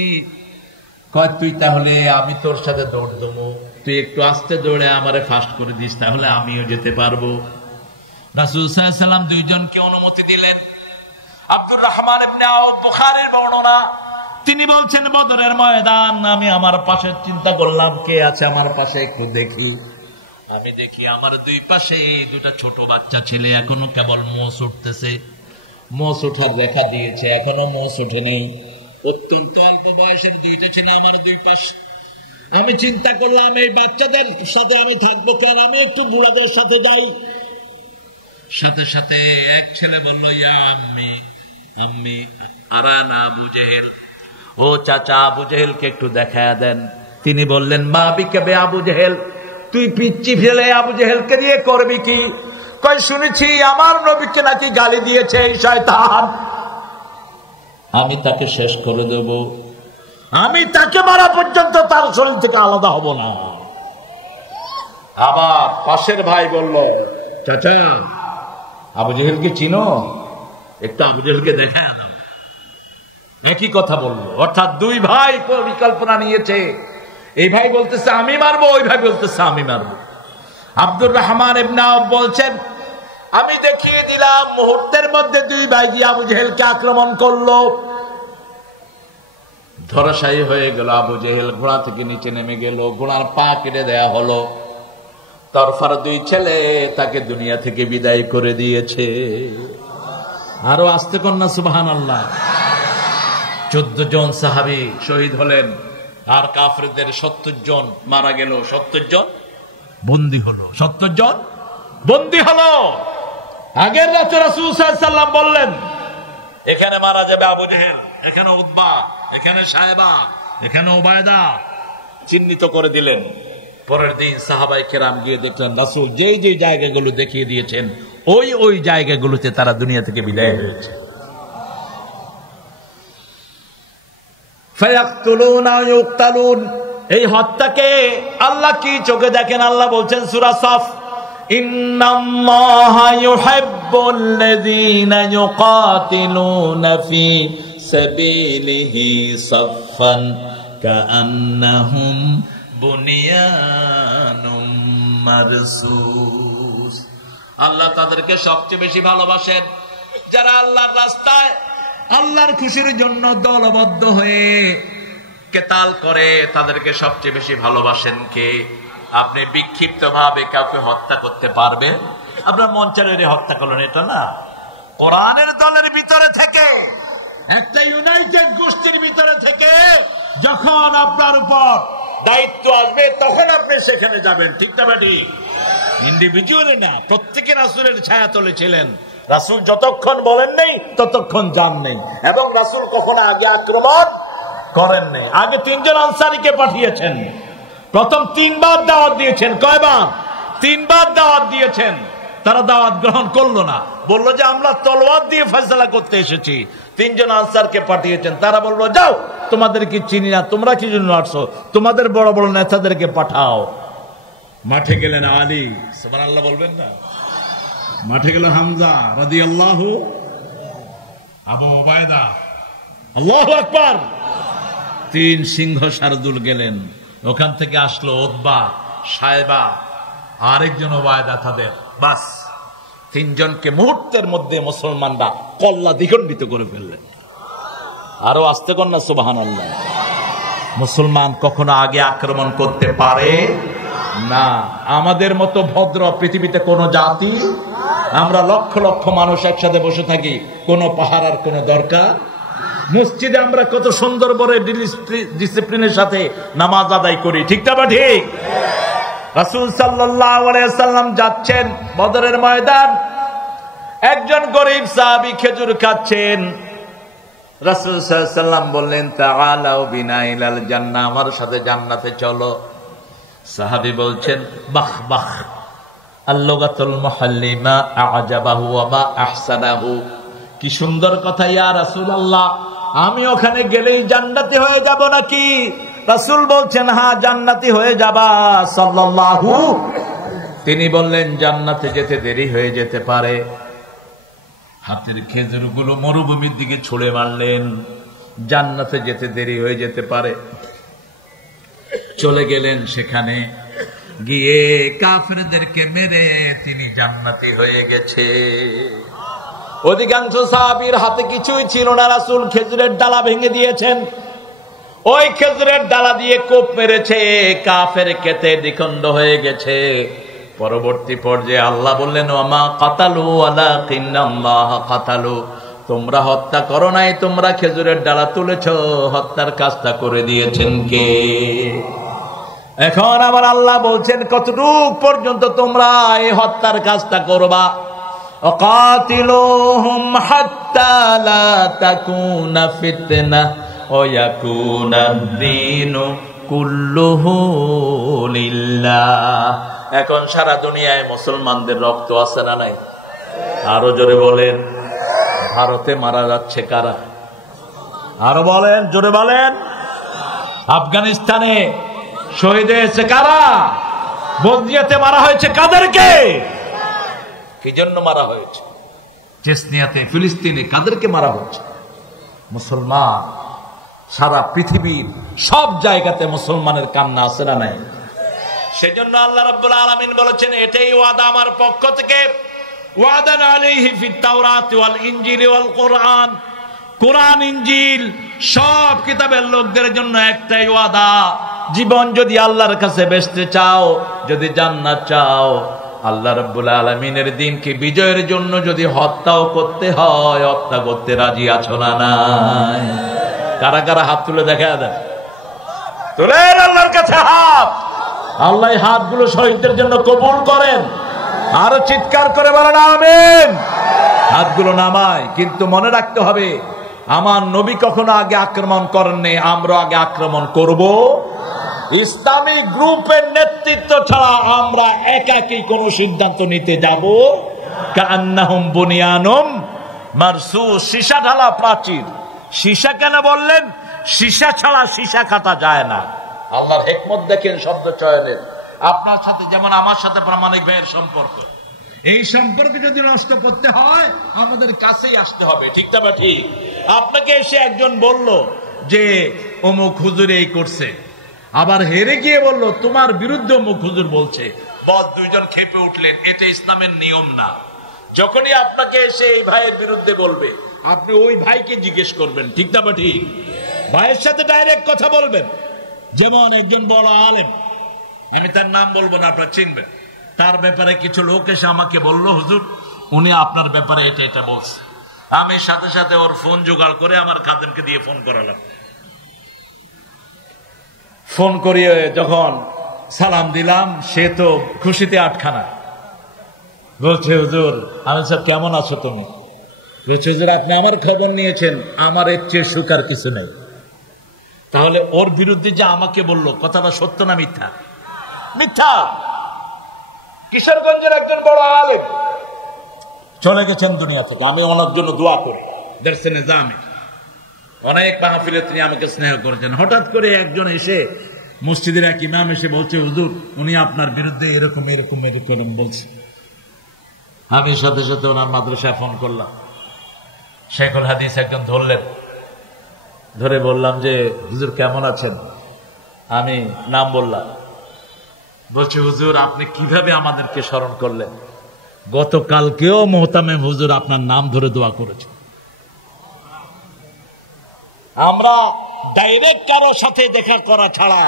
কয় তুই তাহলে আমি তোর সাথে দৌড় দেবো, তুই একটু আস্তে দৌড়ে আমারে ফাস্ট করে দিস, তাহলে আমিও যেতে পারবো। রাসূল সাল্লাল্লাহু আলাইহি ওয়াসাল্লাম দুইজনকে অনুমতি দিলেন। আব্দুর রহমান ইবনে আওফ, বুখারীর বর্ণনা, তিনি বলছেন বদরের ময়দান আমি আমার পাশে চিন্তা করলাম কে আছে আমার পাশে, একটু দেখি। আমি দেখি আমার দুই পাশে দুটা ছোট বাচ্চা ছেলে, এখনো কেবল মোষ উঠতেছে। মোষ উঠার দেখা দিয়েছে, এখনো মোষ উঠে নেই। অত্যন্ত অল্প বয়সের দুইটা ছেলে আমার দুই পাশে। আমি চিন্তা করলাম এই বাচ্চাদের সাথে আমি থাকবো কেন, আমি একটু বুড়াদের সাথে যাই। সাথে সাথে এক ছেলে বলল ইয়া আম্মি আম্মি আরানা আবু জেহেল, ও চাচা আবু জেহেলকে একটু দেখায়া দেন। তিনি বললেন মা বিকাবে আবু জেহেল, তুই পিচ্চি ফেলে আবু জেহেলকে দিয়ে করবি কি? কই শুনেছি আমার নবীকে নাকি গালি দিয়েছে এই শয়তান, আমি তাকে শেষ করে দেব, আমি তাকে মারা পর্যন্ত তার শরীর থেকে আলাদা হব না। আবার পাশের ভাই বলল চাচা আবু জেহেলকে চিনো, একটু আবু জেহেলকে দেখা দাও। একই কথা বললো, অর্থাৎ দুই ভাই পরিকল্পনা নিয়েছে। এই ভাই বলতেছে আমি মারবো, ওই ভাই বলতেছে আমি মারবো। আব্দুর রহমান ইবনে আওফ বলছেন আমি দেখিয়ে দিলাম মুহূর্তের মধ্যে দুই ভাই দিয়ে আবু জেহেলকে আক্রমণ করলো। ধরাশায়ী হয়ে গেল আবু জেহেল, ঘোড়া থেকে নিচে নেমে গেল, ঘোড়ার পা কেটে দেয়া হলো। তরফার দুই ছেলে তাকে দুনিয়া থেকে বিদায় করে দিয়েছে। আরো আস্তে কন্যা সুবহানাল্লাহ। 14 জন সাহাবী শহীদ হলেন আর কাফেরদের 70 জন মারা গেল, 70 জন বন্দী হলো, 70 জন বন্দী হলো। আগের রাতে রাসূল সাল্লাল্লাহু আলাইহি ওয়াসাল্লাম বললেন এখানে মারা যাবে আবু জেহেল, এখানে উতবা, এখানে সায়বা, এখানে উবায়দা, চিহ্নিত করে দিলেন। পরের দিন সাহাবায়ে কেরাম গিয়ে দেখলেন রাসূল যেই যেই জায়গাগুলো দেখিয়ে দিয়েছেন ওই ওই জায়গাগুলোতে তারা দুনিয়া থেকে বিদায় হয়েছে। ফায়াকতুলুনা ইউকতালুন, এই হত্যাকে আল্লাহ কি চোখে দেখেন? আল্লাহ বলছেন সূরা সাফ ইন্নাল্লাহা ইউহিব্বুল্লাযীনা ইউকাতিলুনা ফি সাবিলিহি সাফফান কাআন্নাহুম বুনিয়ানুম মারসুস। আল্লাহ তাদেরকে সবচেয়ে বেশি ভালোবাসেন যারা আল্লাহর রাস্তায় আল্লাহর খুশির জন্য দলবদ্ধ হয়ে কেতাল করে, তাদেরকে সবচেয়ে বেশি ভালোবাসেন কে? আপনি বিক্ষিপ্ত ভাবে কাউকে হত্যা করতে পারবে? আপনার মন চাইলে হত্যা করলেন, এটা না। কোরআনের দলের ভিতরে থেকে, একটা ইউনাইটেড গোষ্ঠীর ভিতরে থেকে যখন আপনার উপর দায়িত্ব আসবে তখন আপনি সেখানে যাবেন, ঠিক না বেটি? ইন্ডিভিজুয়ালি না, প্রত্যেকে রাসূলের ছায়া তলে ছিলেন। রাসূল যতক্ষণ বলেন নাই ততক্ষণ যান নেই, এবং রাসূল কখনো আগে আক্রমণ করেন নাই। আগে 3 জন আনসারীকে পাঠিয়েছেন, প্রথম 3 বার দাওয়াত দিয়েছেন। কয়বার? 3 বার দাওয়াত দিয়েছেন। তারা দাওয়াত গ্রহণ করলো না, বললো যে আমরা তলোয়ার দিয়ে ফয়সালা করতে এসেছি। 3 জন আনসারকে পাঠিয়েছেন, তারা বললো যাও, তোমাদের কি চিনি না, তোমরা কি জন্য আসছো, তোমাদের বড় বড় নেতাদেরকে পাঠাও। মাঠে গেলেন আলী, সুবহানাল্লাহ বলবেন না? মাঠে গেল হামজা রাদিয়াল্লাহু, আবু উবাইদা, আল্লাহু আকবার। 3 সিংহ শারদুল গেলেন। ওখান থেকে আসলো উতবা, সায়বা, আরেকজন উবাইদা তাদের। বাস 3 জনকে মুহূর্তের মধ্যে মুসলমানরা কল্লা দ্বিখণ্ডিত করে ফেললেন। আরো আসতে কন্যা সুবহানাল্লাহ। মুসলমান কখনো আগে আক্রমণ করতে পারে না। আমাদের মতো ভদ্র পৃথিবীতে কোন জাতি, আমরা লক্ষ লক্ষ মানুষ একসাথে বসে থাকি, কোন পাহারার কোন দরকার। মসজিদে আমরা কত সুন্দর করে ডিসিপ্লিনের সাথে নামাজ আদায় করি, ঠিক না বা ঠিক? রাসূল সাল্লাল্লাহু আলাইহি ওয়াসাল্লাম যাচ্ছেন বদরের ময়দান, একজন গরীব সাহাবী খেজুর খাচ্ছেন। রাসূল সাল্লাল্লাহু আলাইহি ওয়াসাল্লাম বললেন তাআলাউ বিনা ইলাল জান্নাহ, আমার সাথে জান্নাতে চলো। সাহাবী বলছেন বাহ বাহ, আল-লুগাতুল মুহাল্লিমা আ'জাবাহু ওয়া মা আহসানাহু। কি সুন্দর কথা ইয়া রাসূলুল্লাহ, আমি ওখানে গেলেই জান্নাতি হয়ে যাব নাকি? রাসূল বলছেন হ্যাঁ, জান্নাতি হয়ে যাবা সাল্লাল্লাহু। তিনি বললেন জান্নাতে যেতে দেরি হয়ে যেতে পারে। হাতের খেজুরগুলো মরুভূমির দিকে ছুঁড়ে মারলেন, জান্নাতে যেতে দেরি হয়ে যেতে পারে। চলে গেলেন, সেখানে গিয়ে কাফেরদেরকে মেরে তিনি জান্নাতি হয়ে গেছে। অধিকাংশ সাহাবীর হাতে কিছুই ছিল না, রাসূল খেজুরের ডালা ভেঙে দিয়েছেন। ওই খেজুরের ডালা দিয়ে কোপ মেরেছে, কাফের কেতে দ্বিখণ্ড হয়ে গেছে। পরবর্তী পর্যায়ে আল্লাহ বললেন ওয়ামা কাতালু ওয়ালাকিন্নাল্লাহ কাতালু, তোমরা হত্যা করো নাই, তোমরা খেজুরের ডালা তুলেছ, হত্যার কাজটা করে দিয়েছেন কে? এখন আবার আল্লাহ বলছেন কতটুক পর্যন্ত তোমরা এই হত্যার কাজটা করবা? ওয়াকাতিলুহুম হাত্তা লা তাকুনা ফিতনাহ ওয়া ইয়াকুনাদ-দীনু কুল্লুহু লিল্লাহ। এখন সারা দুনিয়ায় মুসলমানদের রক্ত আছে না নাই? আরো জোরে বলেন। ভারতে মারা যাচ্ছে কারা? আরো বলেন, জোরে বলেন। আফগানিস্তানে শহীদ হয়েছে কারা? বসনিয়াতে মারা হয়েছে কাদেরকে? কি জন্য মারা হয়েছে? চেচনিয়াতে, ফিলিস্তিনে কাদেরকে মারা হচ্ছে? মুসলমান। সারা পৃথিবীর সব জায়গাতে মুসলমানের কান্না আছে না নাই? সেজন্য আল্লাহ রাব্বুল আলামিন বলেছেন এটাই ওয়াদা আমার পক্ষ থেকে। ওয়াদান আলাইহি ফিত তাওরাত ওয়াল ইনজিল ওয়াল কুরআন। কুরআন, ইনজিল সব কিতাবের লোকদের জন্য একটাই ওয়াদা, জীবন যদি আল্লাহর কাছে বেচতে চাও, যদি জান্নাত চাও, আল্লাহ রাব্বুল আলামিনের দিনকে বিজয়ের জন্য যদি হত্যাও করতে হয়, হত্যা করতে রাজি আছো না নাই? কারা কারা হাত তুলে দেখা দেন? তুলেন আল্লাহর কাছে হাত। আল্লাহ হাতগুলো শহীদদের জন্য কবুল করেন। আরো চিৎকার করে বলেন আমিন। হাতগুলো নামায়, কিন্তু মনে রাখতে হবে আমার নবী কখনো আগে আক্রমণ করেননি, আমরা আগে আক্রমণ করব। ইসলামী গ্রুপের নেতৃত্ব ছাড়া আমরা একাকী কোনো সিদ্ধান্ত নিতে যাব কান্নাহুম বুনিয়ানুম মারসুস। সীসা ঢালা প্রাচীর। সীসা কেন বললেন? সীসা ছাড়া সীসা কাটা যায় না। আল্লাহর হিকমত দেখেন শব্দ চয়নের। আপনার সাথে যেমন আমার সাথে প্রামাণিক ভাইয়ের সম্পর্ক, এই সম্পর্ক যদি নষ্ট করতে হয় আমাদের কাছেই আসতে হবে, ঠিক না? ঠিক। আপনাকে এসে একজন বলল যে অমুক হুজুর এই করছে, আবার হেরে গিয়ে বলল তোমার বিরুদ্ধে অমুক হুজুর বলছে, বস 2 জন খেপে উঠলেন। এটা ইসলামের নিয়ম না। যখনই আপনাকে এসে এই ভাইয়ের বিরুদ্ধে বলবে, আপনি ওই ভাইকে জিজ্ঞেস করবেন, ঠিক না? ঠিক। ভাইয়ের সাথে ডাইরেক্ট কথা বলবেন। যেমন একজন বড় আলেম, আমি তার নাম বলবো না, আপনারা চিনবেন, তার ব্যাপারে কিছু লোক এসে আমাকে বলল হুজুর উনি আপনার ব্যাপারে এটা এটা বলছে। আমি সাথে সাথে ওর ফোন জোগাড় করে আমার খাদেমকে দিয়ে ফোন করালাম। ফোন করিয়ে যখন সালাম দিলাম, সে তো খুশিতে আটখানা। বলছে, হুজুর, আমি স্যার কেমন আছো তুমি? বলছে, হুজুর, আপনি আমার খবর নিয়েছেন, আমার এর চেয়ে সুখ আর কিছু নেই। তাহলে ওর বিরুদ্ধে যে আমাকে বললো, কথাটা সত্য না মিথ্যা? মিথ্যা। কিশোরগঞ্জের একজন বড় আলেম চলে গেছেন দুনিয়া থেকে, আমি ওনার জন্য দোয়া করি। দরসে নিজামে অনেক মাহফিলে তিনি আমাকে স্নেহ করেছেন। হঠাৎ করে একজন এসে, মসজিদের এক ইমাম এসে বলছে, হুজুর, উনি আপনার বিরুদ্ধে এরকম এরকম এরকম বলছে। আমি সাথে সাথে ওনার মাদ্রাসায় ফোন করলাম। শেখুল হাদিস একজন ধরলেন, ধরে বললাম যে, হুজুর কেমন আছেন? আমি নাম বললাম। বলছে, হুজুর, আপনি কিভাবে আমাদেরকে স্মরণ করলেন? গতকালকেও মোহতামেম হুজুর আপনার নাম ধরে দোয়া করেছে। আমরা ডাইরেক্ট কারো সাথে দেখা করা ছাড়া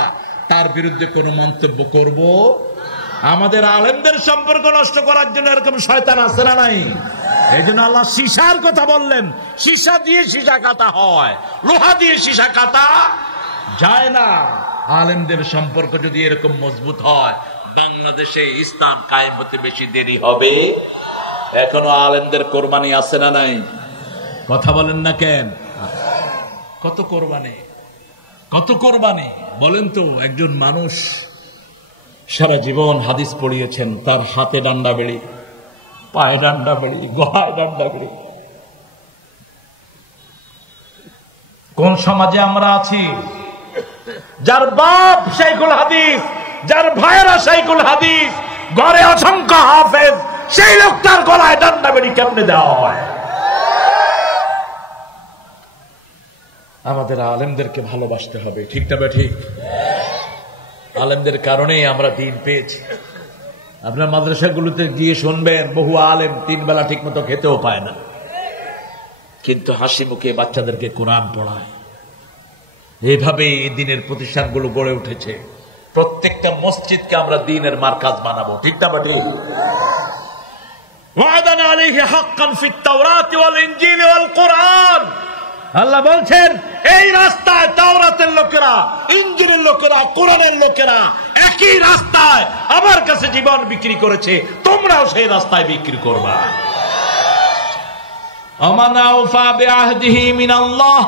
তার বিরুদ্ধে কোনো মন্তব্য করব? আমাদের আলেমদের সম্পর্ক নষ্ট করার জন্য এরকম শয়তান আছে না নাই? এই জন্য আল্লাহ সীসার কথা বললেন। সীসা দিয়ে সীসা কাটা হয়, লোহা দিয়ে সীসা কাটা যায় না। আলেমদের সম্পর্ক যদি এরকম মজবুত হয়, বাংলাদেশে ইসলাম কায়েম হতে বেশি দেরি হবে? এখনো আলেমদের কোরবানি আছে না নাই? কথা বলেন না কেন? কত কোরবানি, কত কোরবানি বলেন তো। একজন মানুষ সারা জীবন হাদিস পড়িয়েছেন, তার হাতে ডান্ডা বেড়ি, পায়ে ডান্ডা বেড়ি, গলায় ডান্ডা বেড়ি। কোন সমাজে আমরা আছি? যার বাপ শাইখুল হাদিস, যার ভাইয়েরা শাইখুল হাদিস, ঘরে অসংখ্য হাফেজ, সেই লোকটার গলায় ডান্ডা বেড়ি কেমনে দেওয়া হয়? আমাদের আলেমদেরকে ভালোবাসতে হবে, ঠিক না ঠিক? আলেমদের কারণেই আমরা দিন পেয়েছি। আপনার মাদ্রাসাগুলোতে গিয়ে শুনবেন, বহু আলেম 3 বেলা ঠিক মতো খেতেও পায় না, কিন্তু হাসি মুখে বাচ্চাদেরকে কোরআন পড়ায়। এইভাবেই এই দিনের প্রতিষ্ঠানগুলো গড়ে উঠেছে। প্রত্যেকটা মসজিদকে আমরা দিনের মারকাজ বানাবো, ঠিক না ঠিক? ওয়াদানা আলাইহি হাক্কান ফিত তাওরাত ওয়াল ইনজিল ওয়াল কোরআন। আল্লাহ বলছেন, এই রাস্তায় তাওরাতের লোকেরা, ইনজিলের লোকেরা, কোরআনের লোকেরা একই রাস্তায় আমার কাছে জীবন বিক্রি করেছে, তোমরাও সেই রাস্তায় বিক্রি করবা। আমান আওফা বিআহদিহি মিনাল্লাহ,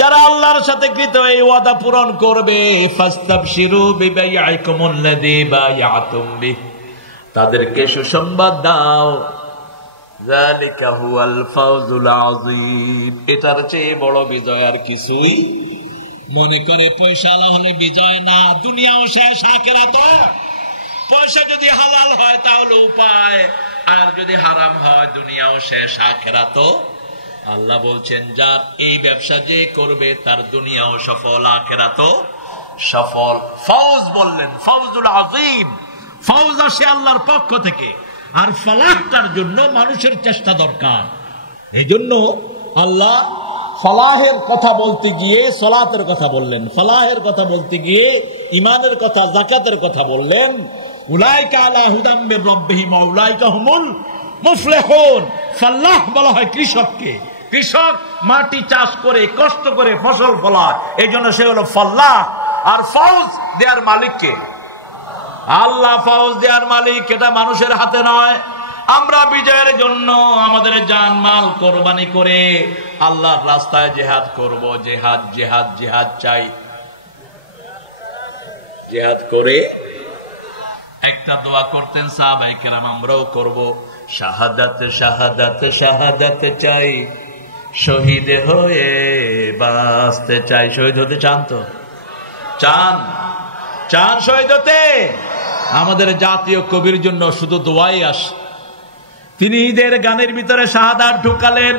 যারা আল্লাহর সাথে কৃত এই ওয়াদা পূরণ করবে, ফাস্তাবশিরু বিবাইআকুমুল্লাযী বায়াতুম বিহি, তাদেরকে সুসংবাদ দাও। যালিকা হুয়াল ফাওজুল আযীম, এটার চেয়ে বড় বিজয় আর কিছুই। মনে করে পয়সাওয়ালা হলে বিজয় না, দুনিয়াও শেষ, আখিরাতও। পয়সা যদি হালাল হয় তাহলে উপায়, আর যদি হারাম হয় দুনিয়াও শেষ, আখিরাতও। আল্লাহ বলছেন, যার এই ব্যবসা যে করবে তার দুনিয়াও সফল, আখিরাতও সফল। ফৌজ বললেন, ফাওজুল আযীম। ফৌজ আসে আল্লাহর পক্ষ থেকে, আর ফলাহটার জন্য মানুষের চেষ্টা দরকার। এই জন্য আল্লাহ ফলাহের কথা বলতে গিয়ে সলাতের কথা বললেন, ফলাহের কথা বলতে গিয়ে ইমানের কথা, যাকাতের কথা বললেন। উলাইকা আলা হুদাম মির রাব্বিহিম ওয়া উলাইকা হুমুল মুফলিহুন। ফলাহ বলা হয় কৃষককে। কৃষক মাটি চাষ করে, কষ্ট করে ফসল ফলায়, এই জন্য সে হলো ফলাহ। আর ফৌজ দেয়ার মালিককে আল্লাহ, ফৌজ দেয়ার মালিক, এটা মানুষের হাতে নয়। আমরা বিজয়ের জন্য আমাদের জান মাল কোরবানি করে আল্লাহর রাস্তায় জিহাদ করব। জিহাদ জিহাদ জিহাদ চাই। জিহাদ করে একটা দোয়া করতেন সাহাবায়ে কেরাম, আমরাও করব। শাহাদাত শাহাদাত শাহাদাত চাই, শহীদ হয়ে বাঁচতে চাই। শহীদ হতে চান তো? চান? চান শহীদ হতে? আমাদের জাতীয় কবির জন্য শুধু দোয়াই আসে। তিনি ঈদের গানের ভিতরে শাহাদাত ঢুকালেন।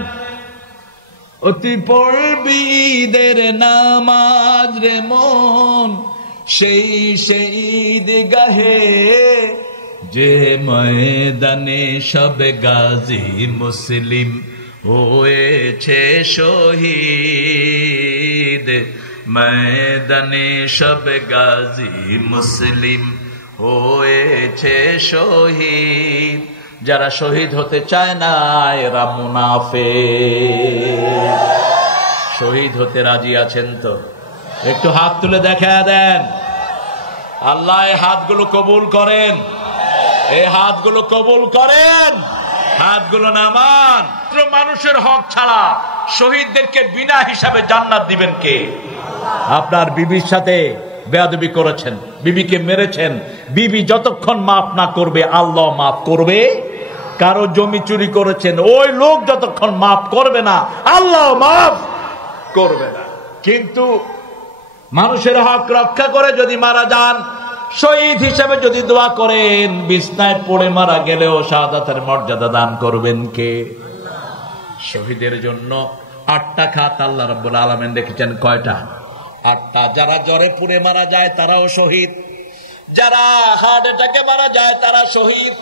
অতি পড়বি ঈদের নামাজ রে মন, সেই সেই ঈদগাহে, যে ময়দানে সব গাজী মুসলিম হয়েছে শহীদ। ময়দানে সব গাজী মুসলিম হয়েছে শহীদ। যারা শহীদ হতে চায় না এরা মুনাফিক। শহীদ হতে রাজি আছেন তো? একটু হাত তুলে দেখা দেন। আল্লাহ এই হাতগুলো কবুল করেন, এই হাতগুলো কবুল করেন, হাতগুলো নামান। মানুষের হক ছাড়া শহীদদেরকে বিনা হিসাবে জান্নাত দিবেন কে? আপনার বিবির সাথে বেয়াদবি করেছেন, বিবিকে মেরেছেন, বিবি যতক্ষণ মাফ না করবে আল্লাহ মাফ করবে। কারো জমি চুরি করেছেন, ওই লোক যতক্ষণ মাফ করবে না আল্লাহ মাফ করবে না। কিন্তু মানুষের হক রক্ষা করে যদি মারা যান, শহীদ হিসেবে যদি দোয়া করেন, বিছনায় পড়ে মারা গেলেও শাহাদাতের মর্যাদা দান করবেন কে? শহীদের জন্য 8টা খাত আল্লাহ রাব্বুল আলামিন রেখেছেন। কয়টা? 8টা। যারা জ্বরে পুড়ে মারা যায় তারাও শহীদ, যারা হার্ট অ্যাটাকে মারা যায় তারা শহীদ,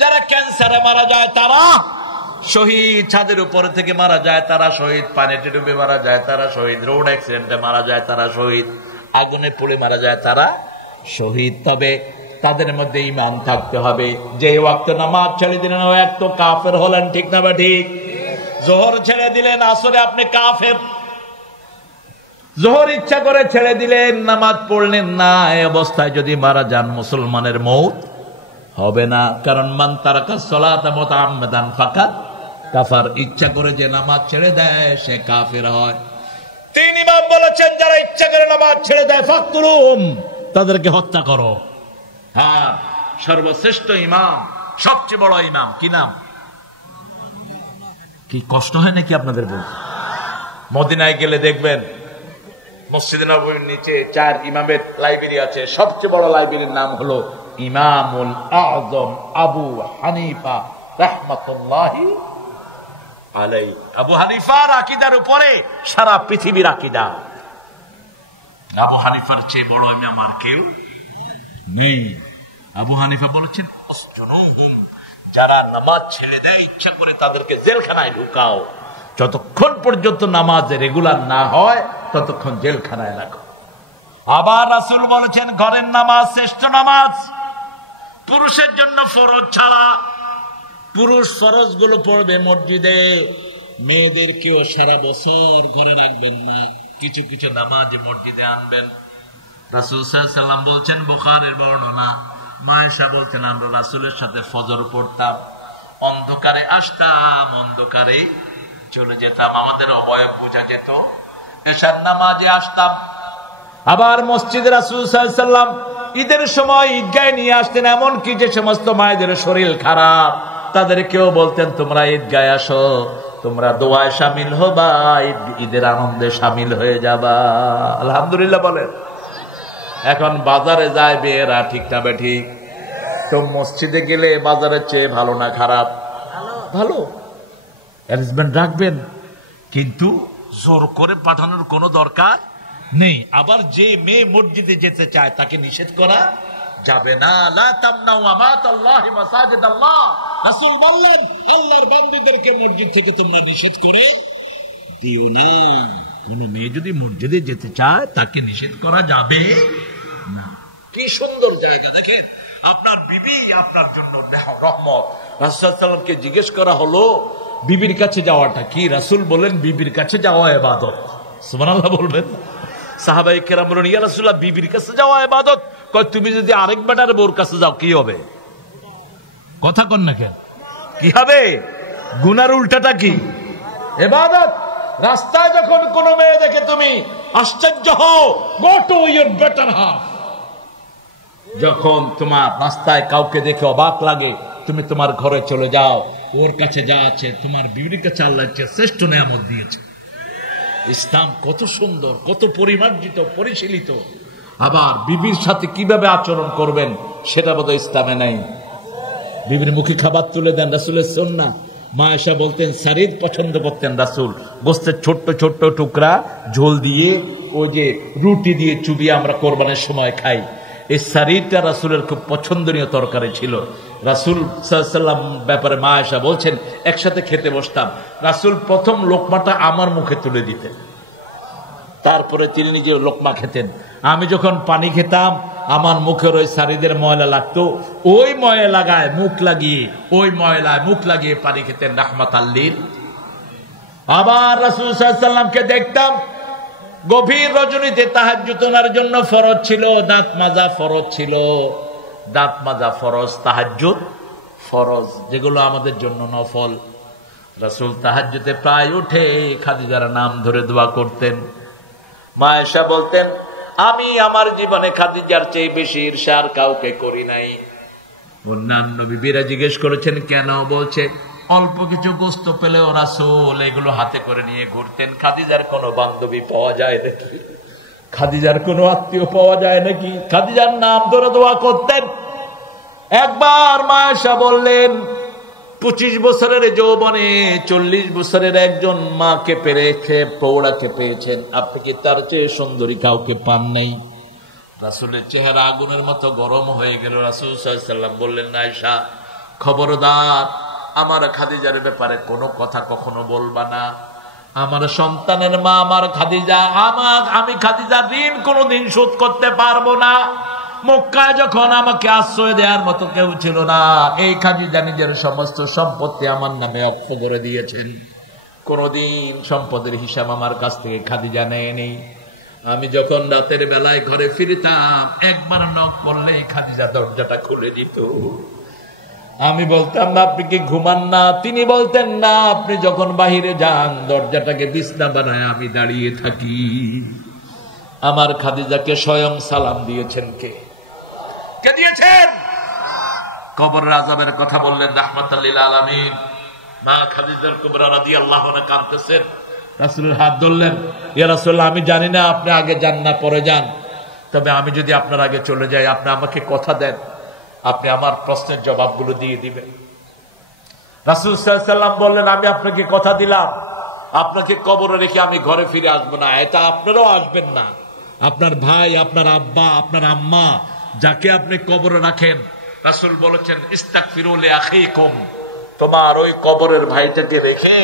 যারা ক্যান্সারে মারা যায় তারা শহীদ, ছাদের উপর থেকে মারা যায় তারা শহীদ, পানিতে ডুবে মারা যায় তারা শহীদ, রোড অ্যাক্সিডেন্টে মারা যায় তারা শহীদ, আগুনে পুড়ে মারা যায় তারা শহীদ। তবে তাদের মধ্যে ঈমান থাকতে হবে। যে ওয়াক্ত নামাজ ছেড়ে দিলেন ও এক তো কাফের হলেন, ঠিক না বা ঠিক? জোহর ছেড়ে দিলেন, আসরে আপনি কাফের। জোহর ইচ্ছা করে ছেড়ে দিলেন, নামাজ পড়লেন না, এই অবস্থায় যদি মারা যান মুসলমানের মৌত হবে না। কারণ মান তারাকা সলাতা মুতাআম্মিদান ফাকাদ কাফার। ইচ্ছা করে যে নামাজ ছেড়ে দেয় সে কাফের হয়। তিন ইমাম বলেছেন যারা ইচ্ছা করে নামাজ ছেড়ে দেয় ফাকতুলুহুম, তাদেরকে হত্যা করো। আর সর্বশ্রেষ্ঠ ইমাম, সবচেয়ে বড় ইমাম, কি নাম? কি কষ্ট হয় নাকি আপনাদের বলতে? মদিনায় গেলে দেখবেন মসজিদে নববীর নিচে 4 ইমামের লাইব্রেরি আছে। সবচেয়ে বড় লাইব্রেরির নাম হলো ইমামুল আযম আবু হানিফা রাহমাতুল্লাহি আলাইহি। আবু হানিফার আকীদার উপরে সারা পৃথিবীর আকীদা। আবু হানিফার চেয়ে বড় ইমাম আর কেউ নেই। আবু হানিফা বলেছেন আসজুনুহুম, যারা নামাজ ছেড়ে দেয় ইচ্ছা করে তাদেরকে জেলখানায় ঢুকাও। যতক্ষণ পর্যন্ত নামাজ রেগুলার না হয় ততক্ষণ জেলখানায় রাখো। আবার রাসূল বলেছেন ঘরের নামাজ শ্রেষ্ঠ নামাজ। পুরুষের জন্য ফরজ ছাড়া, পুরুষ ফরজ গুলো পড়বে মসজিদে, মেয়েদেরকেও সারা বছর ঘরে রাখবেন না, কিছু কিছু নামাজ মসজিদে আনবেন। রাসূল সাল্লাল্লাহু আলাইহি ওয়াসাল্লাম বলছেন, বুখারীর বর্ণনা, মা আয়েশা বলছেন আমরা রাসূলের সাথে ফজর পড়তাম, অন্ধকারে আসতাম, অন্ধকারে চলে যেতাম, আমাদের অবয়ব বোঝা যেত। এশার নামাজে আসতাম। আবার মসজিদে রাসূল সাল্লাল্লাহু আলাইহি ওয়াসাল্লাম ঈদের সময় ঈদগাহে নিয়ে আসতেন। এমন কি যে সমস্ত মায়েদের শরীর খারাপ তাদেরকেও বলতেন তোমরা ঈদগাহে আসো, তোমরা দোয়ায় শামিল হবা, ঈদের আনন্দে শামিল হয়ে যাবা। আলহামদুলিল্লাহ বলেন। এখন বাজারে যায় মেয়েরা, ঠিক না ঠিক? তো মসজিদে গেলে বাজারের চেয়ে ভালো না খারাপ? ভালো। অ্যারেঞ্জমেন্ট রাখবেন, কিন্তু জোর করে পাঠানোর কোনো দরকার নেই। আবার যে মেয়ে মসজিদে যেতে চায় তাকে নিষেধ করা যাবে না। লা তামনাউ আমাতাল্লাহি মাসাজিদাল্লাহ। রাসূল বললেন আল্লাহর বান্দীদেরকে মসজিদ থেকে তোমরা নিষেধ করে দিও না। কোন মেয়ে যদি মসজিদে যেতে চায় তাকে নিষেধ করা যাবে না। কি সুন্দর জায়গা দেখেন, আপনার বিবি আপনার জন্য রহমত। রাসূল সাল্লাল্লাহু আলাইহি ওয়াসাল্লামকে জিজ্ঞেস করা হলো বিবির কাছে যাওয়াটা কি? রাসূল বলেন বিবির কাছে যাওয়া ইবাদত। সুবহানাল্লাহ বলবেন। সাহাবায়ে কেরাম বলেন ইয়া রাসূলুল্লাহ বিবির কাছে যাওয়া ইবাদত। কয় তুমি যদি আরেক বেটার বউর কাছে যাও কি হবে? কথা কন না কেন? কি হবে? গুনার উল্টাটা কি? ইবাদত। রাস্তায় যখন কোন মেয়ে দেখে তুমি আশ্চর্য হও, go to your better half. যখন তোমার রাস্তায় কাউকে দেখে অবাক লাগে, তুমি তোমার ঘরে চলে যাও, ওর কাছে যা আছে তোমার বিবির কাছে আল্লাহ শ্রেষ্ঠ নেয়ামত দিয়েছে। ইসলাম কত সুন্দর, কত পরিমার্জিত, পরিশীলিত। আবার বিবির সাথে কিভাবে আচরণ করবেন সেটা বোধহয় ইসলামে নাই। বিবির মুখে খাবার তুলে দেন, রাসূলের সুন্নাহ। মা আয়েশা বলতেন সারিদ পছন্দ করতেন রাসূল, গোস্তের ছোট্ট ছোট্ট টুকরা ঝোল দিয়ে, ওই যে রুটি দিয়ে চুবিয়ে আমরা কোরবানের সময় খাই, এই সারিদটা রাসূলের খুব পছন্দনীয় তরকারি ছিল। রাসূল সাল্লাল্লাহু আলাইহি ওয়াসাল্লাম ব্যাপারে মা আয়েশা বলছেন একসাথে খেতে বসতাম, রাসূল প্রথম লোকমাটা আমার মুখে তুলে দিতেন, তারপরে তিনি নিজে লোকমা খেতেন। আমি যখন পানি খেতাম আমার মুখের ওই সারিদের ময়লা লাগতো, ওই ময়লা লাগায় মুখ লাগিয়ে, ওই ময়লায় মুখ লাগিয়ে পানি খেতেন রাহমাতাল লিল। আবার রাসূল সাল্লাল্লাহু আলাইহি ওয়াসাল্লামকে দেখতাম গভীর রজনীতে তাহাজ্জুদ ওনার জন্য ফরজ ছিল, দাঁত মাজা ফরজ ছিল, দাঁত মাজা ফরজ, তাহাজ্জুদ ফরজ, যেগুলো আমাদের জন্য নফল। রাসূল তাহাজ্জুদে প্রায় উঠে খাদিজার নাম ধরে দোয়া করতেন। মা আয়েশা বলতেন, আমি আমার জীবনে খাদিজার চেয়ে বেশি ঈর্ষা আর কাউকে করি নাই। অন্যান্য বিবিরা জিজ্ঞেস করেছেন কেন? বলছে অল্প কিছু গোস্ত পেলেও রাসূল এগুলো হাতে করে নিয়ে ঘুরতেন। খাদিজার কোনো বান্ধবী পাওয়া যায় নাকি? খাদিজার কোনো আত্মীয় পাওয়া যায় নাকি? খাদিজার নাম ধরে দোয়া করতেন। একবার মা আয়েশা বললেন, 25 বছরের যৌবনে 40 বছরের একজন মাকে পেরেছে, পৌড়াকে পেয়েছেন, আপনি কি তার চেয়ে সুন্দরী কাউকে পান নাই? রাসূলের চেহারা আগুনের মতো গরম হয়ে গেল। রাসূল সাল্লাল্লাহু আলাইহি ওয়াসাল্লাম বললেন, আয়েশা খবরদার, আমার খাদিজার ব্যাপারে কোনো কথা কখনো বলবা না। আমার সন্তানের মা আমার খাদিজা, আমি খাদিজার ঋণ কোনোদিন শোধ করতে পারবো না। মক্কায় যখন আমাকে আশ্রয় দেওয়ার মতো কেউ ছিল না, এই খাদিজা নিজের সমস্ত সম্পত্তি আমার নামে অক্ষ করে দিয়েছেন। কোনদিন সম্পদের হিসাব আমার কাছ থেকে খাদিজা নেয়নি। আমি যখন রাতের বেলায় ঘরে ফিরতাম, একবার নক করলেই খাদিজা দরজাটা খুলে দিত। আমি বলতাম না আপনি কি ঘুমান না? তিনি বলতেন না, আপনি যখন বাহিরে যান দরজাটাকে বিছনা বানায় আমি দাঁড়িয়ে থাকি। আমার খাদিজাকে স্বয়ং সালাম দিয়েছেন কে? কে দিয়েছেন? কবরের আযাবের কথা বললেন রাহমাতাল লিল আলামিন। মা খাদিজাতুল কুবরা রাদিয়াল্লাহু আনহা কাঁদতেছেন, রাসূলের হাত ধরলেন, ইয়া রাসূলুল্লাহ আমি জানি না আপনি আগে যান না পরে যান, তবে আমি যদি আপনার আগে চলে যাই আপনি আমাকে কথা দেন আপনি আমার প্রশ্নের জবাবগুলো দিয়ে দিবেন। রাসূল সাল্লাল্লাহু আলাইহি ওয়াসাল্লাম বললেন, আমি আপনাকে কথা দিলাম, আপনাকে কবরে রেখে আমি ঘরে ফিরে আসবো না, এটা আপনারাও আসবেন না। আপনার ভাই, আপনার আব্বা, আপনার আম্মা, যাকে আপনি কবরে রাখেন, রাসূল বলেছেন ইস্তাগফিরু লিআখিকুম, তোমার ওই কবরের ভাইটাকে রেখে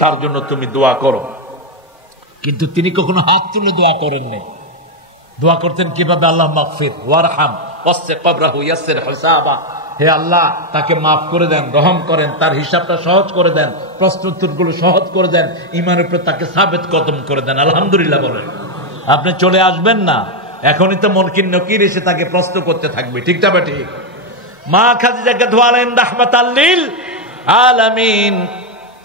তার জন্য তুমি দোয়া করো। কিন্তু তিনি কখনো হাত তুলে দোয়া করেননি। দোয়া করতেন কিভাবে? আল্লাহ মাগফির ওয়ারহাম ওয়াসসি কবরাহু ইয়াসসির হিসাবা, হে আল্লাহ তাকে মাফ করে দেন, রহম করেন, তার হিসাবটা সহজ করে দেন, প্রশ্নোত্তরগুলো সহজ করে দেন, ঈমানের উপর তাকে সাবিত কদম করে দেন। আলহামদুলিল্লাহ বলেন। আপনি চলে আসবেন না, এখনই তো মুনকির নকির এসে তাকে প্রশ্ন করতে থাকবে, ঠিক না বা ঠিক? মা খাদিজাকে ধোয়ালেন রাহমাতাল লিল আলামিন।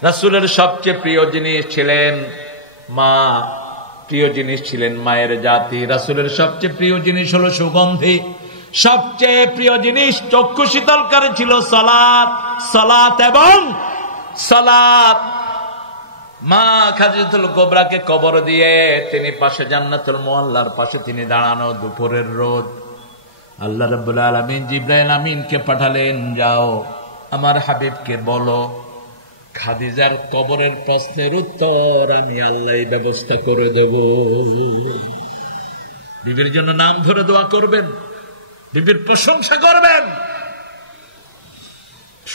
রাসূলের সবচেয়ে প্রিয় জিনিস ছিলেন মা, প্রিয় জিনিস ছিলেন মায়ের জাতি। রাসূলের সবচেয়ে প্রিয় জিনিস হলো সুগন্ধি, সবচেয়ে প্রিয় জিনিস চক্ষু শীতলকারী ছিল সালাত, সালাত এবং সালাত। মা খাদিজাতুল কুবরাকে কবর দিয়ে তিনি পাশে জান্নাতুল মুআল্লার পাশে তিনি দাঁড়ানো, দুপুরের রোদ। আল্লাহ রাব্বুল আলামিন জিবরাইল আমিনকে পাঠালেন, যাও আমার হাবিবকে বলো খাদিজার কবরের প্রশ্নের উত্তর আমি আল্লাহ ব্যবস্থা করে দেব। বিবির জন্য নাম ধরে দোয়া করবেন, বিবির প্রশংসা করবেন।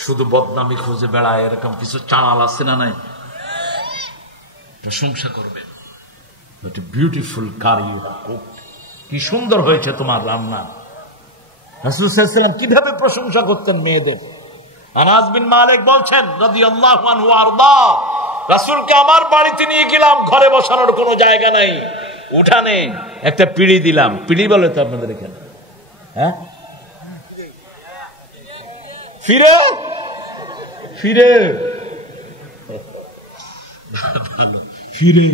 শুধু বদনামি খুঁজে বেড়ায় এরকম কিছু চাল আছে না নাই? প্রশংসা করবেন, বিউটিফুল কারি, কি সুন্দর হয়েছে তোমার রান্না। রাসূল সাল্লাল্লাহু আলাইহি ওয়াসাল্লাম কিভাবে প্রশংসা করতেন মেয়েদের। আনাস বিন মালিক বলছেন রাদিয়াল্লাহু আনহু আরদা, রাসূলকে আমার বাড়িতে নিয়ে গেলাম, ঘরে বসানোর কোনো জায়গা নাই, উঠানে একটা পিঁড়ি দিলাম। পিঁড়ি বলে তো আপনাদের এখানে? হ্যাঁ, ফিরে ফিরে ফিরে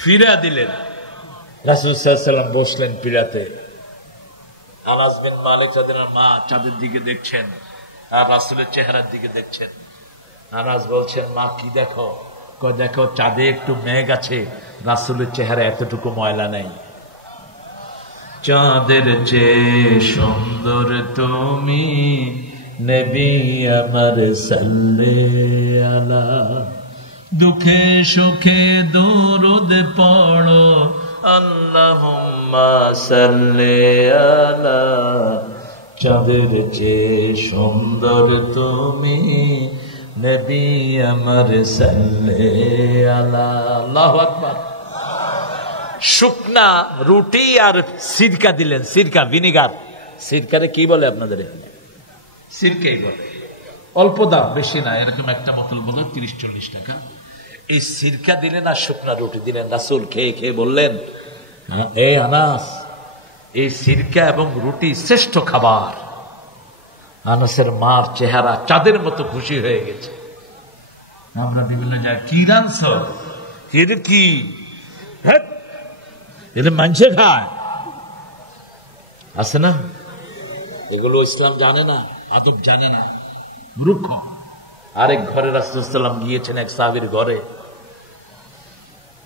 ফিরে দিলেন। রাসূল সাল্লাল্লাহু আলাইহি ওয়াসাল্লাম বসলেন পিঁড়াতে। আনাস বিন মালিক রাদিয়াল্লাহু আনহু মা চাঁদের দিকে দেখছেন আর রাসূলের চেহারার দিকে দেখছেন। আনাস বলছেন, মা কি দেখো? কয় দেখো চাঁদে একটু মেঘ আছে, রাসূলের চেহারা এতটুকু ময়লা নাই। চাঁদের চেয়ে সুন্দর তুমি নবী আমার সাল্লাল্লাহু আলা, দুঃখে সুখে দরুদ পড়ো আল্লাহুম্মা সাল্লি আলা। চাঁদের চেয়ে সুন্দর তুমি নবী আমার সাল্লাল্লাহু আলা। আল্লাহু আকবার। শুকনা রুটি আর সিরকা দিলেন, সিরকা ভিনিগার। সিরকারে কি বলে আপনাদের এখানে? সিরকাই বলে। অল্প দাম, বেশি না, এরকম একটা বোতল বোধ 30-40 টাকা। এই সিরকা দিলেন আর শুকনা রুটি দিলেন। রাসূল খেয়ে খেয়ে বললেন, এ আনাস, এই সিরকা এবং রুটি শ্রেষ্ঠ খাবার। আনাসের মার চেহারা চাঁদের মতো খুশি হয়ে গেছে। আমরা বললেন, কি রাঁধছ? এদের কি এদের মানুষে খায় আছে না? এগুলো ইসলাম জানে না, আদব জানে না, মূর্খ। আরেক ঘরে রাসূলুল্লাহ সাল্লাল্লাহু আলাইহি ওয়াসাল্লাম গিয়েছেন এক সাহাবীর ঘরে,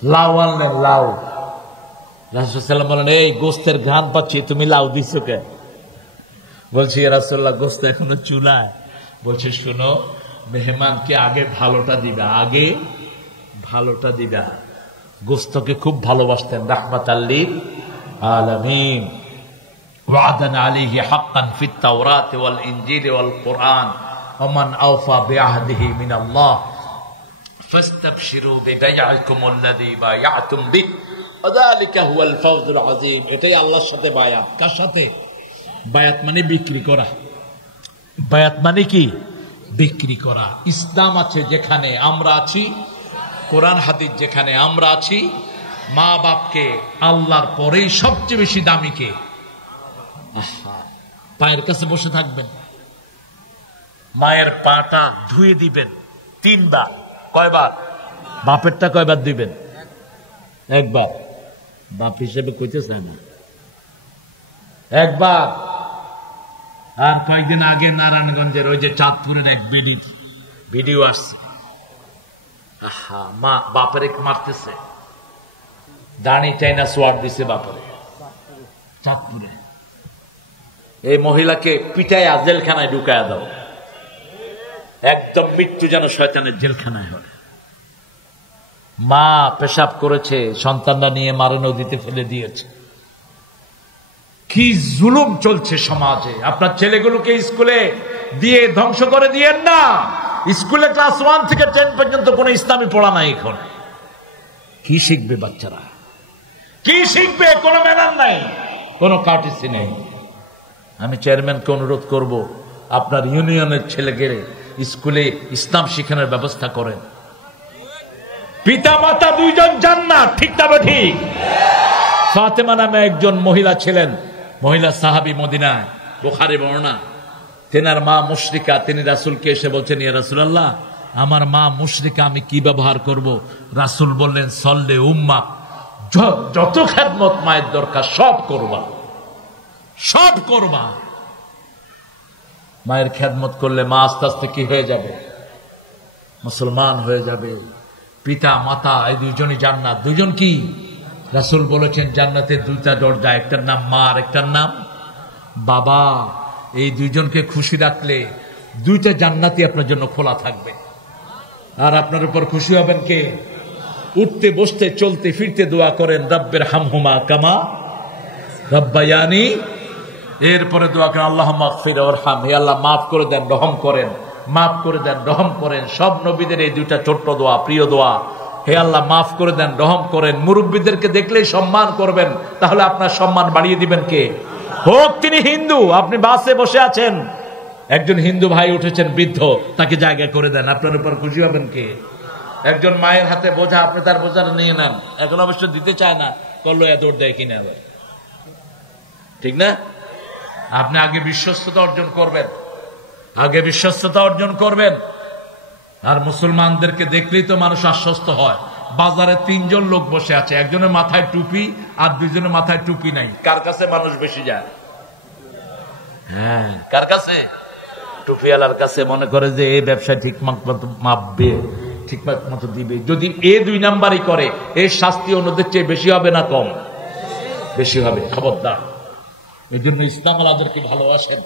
লাউ আনলেন, লাউ। রাসূলুল্লাহ সাল্লাল্লাহু আলাইহি ওয়াসাল্লাম বলেন, এই গোস্তের ঘ্রাণ পাচ্ছি, তুমি লাউ দিছো কেন? বলছি, ইয়া রাসূলুল্লাহ, গোস্ত এখনো চুলায়। বলছে, শুনো, মেহমানকে আগে ভালোটা দিবা, আগে ভালোটা দিবা। গোস্তকে খুব ভালোবাসতেন রাহমাতাল লিল আলামিন। ওয়াদান আলাইহি হাক্কান ফিত তাওরাত ওয়াল ইনজিল ওয়াল কুরআন ওয়া মান আওফা বিআহদিহি মিনাল্লাহ ফাস্তাবশিরু বিবাইআকুম আল্লাযী বায়াতুম বিহি ওয়া যালিকা হুয়াল ফাওজুল আযীম। এটাই আল্লাহর সাথে বায়াত। কার সাথে? বায়াত মানে বিক্রি করা। বায়াত মানে কি? বিক্রি করা। ইসলাম আছে যেখানে আমরা আছি, কোরআন হাদিস যেখানে আমরা আছি, মা বাপকে আল্লাহর পরেই সবচেয়ে বেশি দামি কে? পায়ের কাছে বসে থাকবেন, মায়ের পাটা ধুয়ে দিবেন 3 বার। কয়বার? বাপেরটা কয়বার দিবেন? একবার। বাপ হিসেবে কইতে চায় না, একবার। আর কয়েকদিন আগে নারায়ণগঞ্জের ওই যে চাঁদপুরের এক ভিডিও আসছে, মা বাপের মারতেছে, দাঁড়ি চাইনা সোয়ার দিছে বাপরে, চাঁদপুরে। এই মহিলাকে পিটাইয়া জেলখানায় ঢুকায়া দাও, একদম মৃত্যু যেন শয়তানের জেলখানায় হয়। মা পেশাব করেছে, সন্তানরা নিয়ে মারে নদীতে ফেলে দিয়েছে। কি জুলুম চলছে সমাজে। আপনার ছেলেগুলোকে স্কুলে দিয়ে ধ্বংস করে দিয়েন না। স্কুলে ক্লাস 1 থেকে 10 পর্যন্ত কোনো ইসলামী পড়া নাই। এখন কি শিখবে বাচ্চারা? কি শিখবে? কোনো ম্যানার নাই, কোনো কার্টিসি নেই। আমি চেয়ারম্যানকে অনুরোধ করব, আপনার ইউনিয়নের ছেলেকে স্কুলে ইসলাম শিখানোর ব্যবস্থা করেন। পিতা মাতা 2 জন জান্নাত, ঠিক না ঠিক? ফাতেমা নামে একজন মহিলা ছিলেন, মহিলা সাহাবী, মদিনায়, বুখারী বর্ণনা। তেনার মা মুশরিকা। তিনি রাসূলকে এসে বলছেন, ইয়া রাসূলুল্লাহ, আমার মা মুশরিকা, আমি কি ব্যবহার করব? রাসূল বললেন, সল্লে উম্মা, যত খেদমত মায়ের দরকার সব করবা, সব করবা। মায়ের খেদমত করলে মা আস্তে আস্তে কি হয়ে যাবে? মুসলমান হয়ে যাবে। পিতা মাতা এই 2 জনই জান্নাত। 2 জন কি? রাসূল বলেছেন জান্নাতের 2টা দরজা, একটার নাম মা আর একটার নাম বাবা। এই 2 জনকে খুশি রাখলে 2টা জান্নাতই আপনার জন্য খোলা থাকবে। আর আপনার উপর খুশি হবেন কে? উঠতে বসতে চলতে ফিরতে দোয়া করেন, রব্বির হামহুমা কামা রব্বায়ানি। এরপরে দোয়া করেন, আল্লাহুম্মা আগফির ওয়ারহাম, হে আল্লাহ মাফ করে দেন, রহম করেন, মাফ করে দেন, রহম করেন। সব নবীদের এই 2টা ছোট্ট দোয়া, প্রিয় দোয়া। হে আল্লাহ মাফ করে দেন, রহম করেন। মুরব্বীদেরকে দেখলেই সম্মান করবেন, তাহলে আপনার সম্মান বাড়িয়ে দিবেন কে? হোক তিনি হিন্দু। আপনি বাসে বসে আছেন, একজন হিন্দু ভাই উঠেছেন বৃদ্ধ, তাকে জায়গা করে দেন, আপনার উপর খুশি হবেন কে? একজন মায়ের হাতে বোঝা, আপনি তার বোঝাটা নিয়ে নেন, এখন অবশ্য দিতে চায় না, করলো দৌড় দেয় কিনা আবার, ঠিক না? আপনি আগে বিশ্বস্ততা অর্জন করবেন, আগে বিশ্বস্ততা অর্জন করবেন। আর মুসলমানদেরকে দেখলেই তো মানুষ আশ্বস্ত হয়। বাজারে 3 জন লোক বসে আছে, একজনের মাথায় টুপি আর 2 জনের মাথায় টুপি নাই। কার কাছে মানুষ বেশি যায়? হ্যাঁ, কার কাছে? টুপিওয়ালার কাছে। মনে করে যে এই ব্যবসা ঠিক মতো মাপবে, ঠিক মতো দিবে। যদি 2 নাম্বারই করে, এর শাস্তি অন্যদের চেয়ে বেশি হবে না কম? বেশি হবে। খবরদার। এই জন্য ইসলাম আলাদেরকে ভালোবাসেন,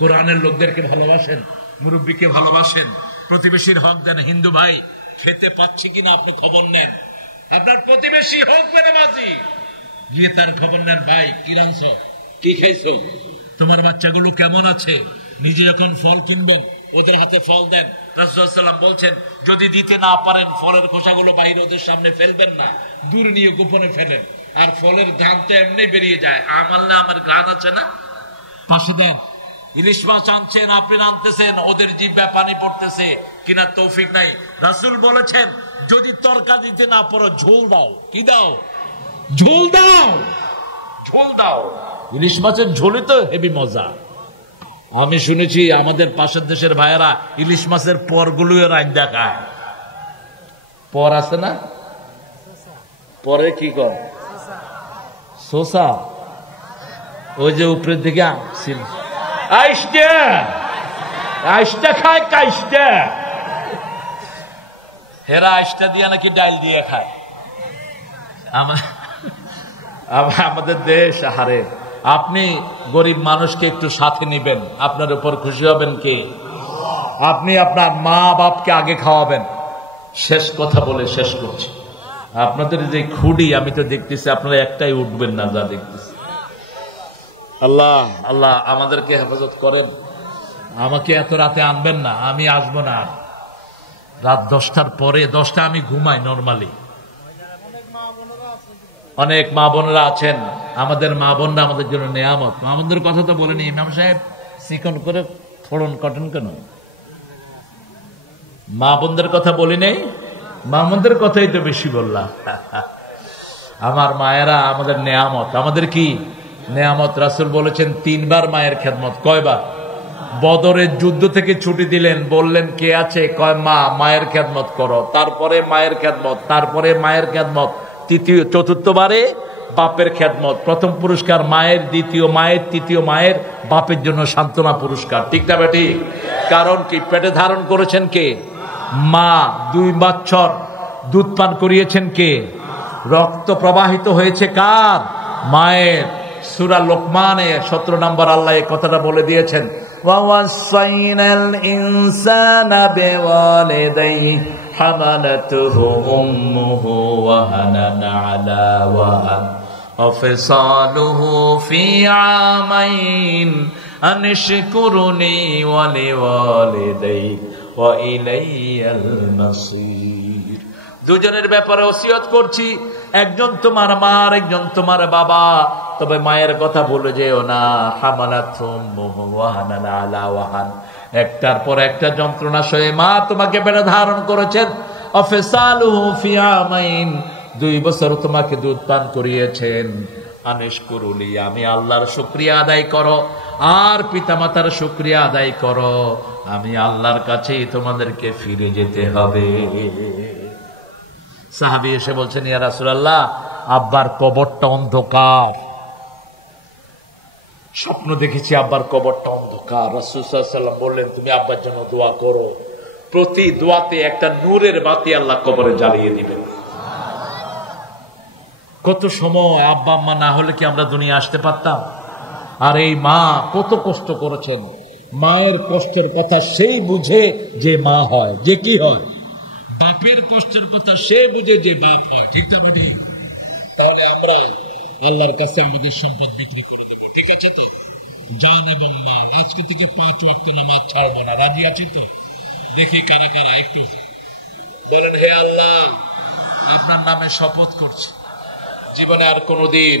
কোরআনের লোকদেরকে ভালোবাসেন, মুরব্বীকে ভালোবাসেন, প্রতিবেশীর হক দেন। হিন্দু ভাই খেতে পাচ্ছি কিনা আপনি খবর নেন। আপনার প্রতিবেশী হোক বেনামাজি, গিয়ে তার খবর নেন, ভাই কি রাঁধছো, কি খাইছো, তোমার বাচ্চাগুলো কেমন আছে। নিজে যখন ফল কিনবেন ওদের হাতে ফল দেন। রাসূলুল্লাহ সাল্লাল্লাহু আলাইহি ওয়াসাল্লাম বলছেন, যদি দিতে না পারেন ফলের খোসাগুলো বাইরে ওদের সামনে ফেলবেন না, দূরে নিয়ে গোপনে ফেলেন। আর ফলের ঘ্রাণ তো এমনি বেরিয়ে যায়, আমাল্লা আমার ঘ্রাণ আছে না, পাশে দেন, ইলিশ মাছ আনছেন, আপনি আনতেছেন, ওদের জিহ্বায় পানি পড়তেছে, কিনা তৌফিক নাই। রাসূল বলেছেন যদি তরকা দিতে না পারো ঝোল দাও। কি দাও? ঝোল দাও, ঝোল দাও। ইলিশ মাছের ঝোলই তো হেভি মজা। আমি শুনেছি আমাদের পাশের দেশের ভাইয়েরা ইলিশ মাছের পরগুলো রাইন্দা খায়। পর আছে না, পরে কি কর শোষা, ওই যে উপরের দিকে আইসটা খায়, কাইসটা হেরা আইসটা দিয়ে নাকি ডাল দিয়ে খায়। আমাদের দেশ হারে। আপনি গরিব মানুষকে একটু সাথে নিবেন, আপনার উপর খুশি হবেন কে? আপনি আপনার মা বাপকে আগে খাওয়াবেন। শেষ কথা বলে শেষ করছি, আপনাদের যে খুঁড়ি আমি তো দেখতেছি আপনারা একটাই উঠবেন না, যা দেখতেছি। আল্লাহ আল্লাহ আমাদেরকে হেফাজত করেন। আমাকে এত রাতে আনবেন না, আমি আসবো না। রাত 10টার পরে, 10টা আমি ঘুমাই নরমালি। অনেক মা বোনেরা আছেন, আমাদের মা বোনরা আমাদের জন্য নেয়ামত। মা বোনদের কথা তো বলেনি ইমাম সাহেব, চিকন করে ফোড়ন কটেন কেন? মা বোনদের কথা বলি নাই, মা বোনদের কথাই তো বেশি বললাম। আমার মায়েরা আমাদের নেয়ামত। আমাদের কি নেয়ামত? রাসূল বলেছেন 3 বার মায়ের খেদমত। কয়বার? বদরের যুদ্ধ থেকে ছুটি দিলেন, বললেন কে আছে? কয় মা, মায়ের খেদমত করো। তারপরে মায়ের খেদমত, তারপরে মায়ের খেদমত, চতুর্থবারে বাপের খেদমত। প্রথম পুরস্কার মায়ের, দ্বিতীয় মায়ের, তৃতীয় মায়ের, বাপের জন্য সান্ত্বনা পুরস্কার। ঠিক না বেটি? কারণ কি, পেটে ধারণ করেছেন কে? মা। 2 বছর দুধ পান করিয়েছেন কে? রক্ত প্রবাহিত হয়েছে কার? মায়ের। সূরা লোকমানে 17 নম্বর আল্লাহ এই কথাটা বলে দিয়েছেন, ওয়াসাইনাল ইনসানা বিওয়ালিদাইহি হামালাতুহু উম্মুহু ওয়াহানান আলা ওয়াহান ওয়াফিসালুহু ফি আমাইন আনশকুরনি ওয়া লিওয়ালিদাইহি ওয়া ইলাইয়াল মাসির। দুজনের ব্যাপারে ওসিয়ত করছি, একজন তোমার মা আর একজন তোমার বাবা। তবে মায়ের কথা বলে যেও না। একটার পর একটা যন্ত্রণা সয়ে মা তোমাকে পেটে ধারণ করেছেন। 2 বছর তোমাকে দুধ পান করিয়েছেন। আনিশকুরুলি, আমি আল্লাহর শুকরিয়া আদায় করো, আর পিতামাতার শুকরিয়া আদায় করো। আমি আল্লাহর কাছেই তোমাদেরকে ফিরে যেতে হবে। সাহাবী এসে বলছেন, ইয়া রাসূলুল্লাহ, আব্বার কবরটা অন্ধকার, স্বপ্ন দেখেছি আব্বার কবরটা অন্ধকার। রাসূল সাল্লাল্লাহু আলাইহি ওয়াসাল্লাম বললেন, তুমি আব্বার জন্য দোয়া করো, প্রতি দোয়াতে একটা নূরের বাতি আল্লাহ কবরে জ্বালিয়ে দিবেন। কত সময় আব্বা আম্মা না হলে কি আমরা দুনিয়া আসতে পারতাম? আর এই মা কত কষ্ট করেছেন। মায়ের কষ্টের কথা সেই বুঝে যে মা হয়, যে কি হয়, বাপের কষ্টের কথা সে বুঝে যে বাপ হয়। ঠিক না ভাই? তাহলে আমরা আল্লাহর কাছে আমাদের সম্পদ বিক্রি করে দেবো। ঠিক আছে তো? জান এবং মাল। আজকে থেকে 5 ওয়াক্ত নামাজ ছাড়বো না। রাজি আছি তো? দেখি কারা কারা একটু বলেন, হে আল্লাহ, আপনার নামে শপথ করছি, জীবনে আর কোনোদিন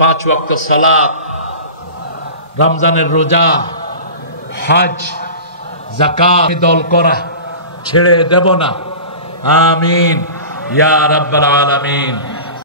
5 ওয়াক্ত সালাত, রমজানের রোজা, হজ, যাকাত দল করা ছেড়ে দেব না। আমিন ইয়া রাব্বাল আলামিন।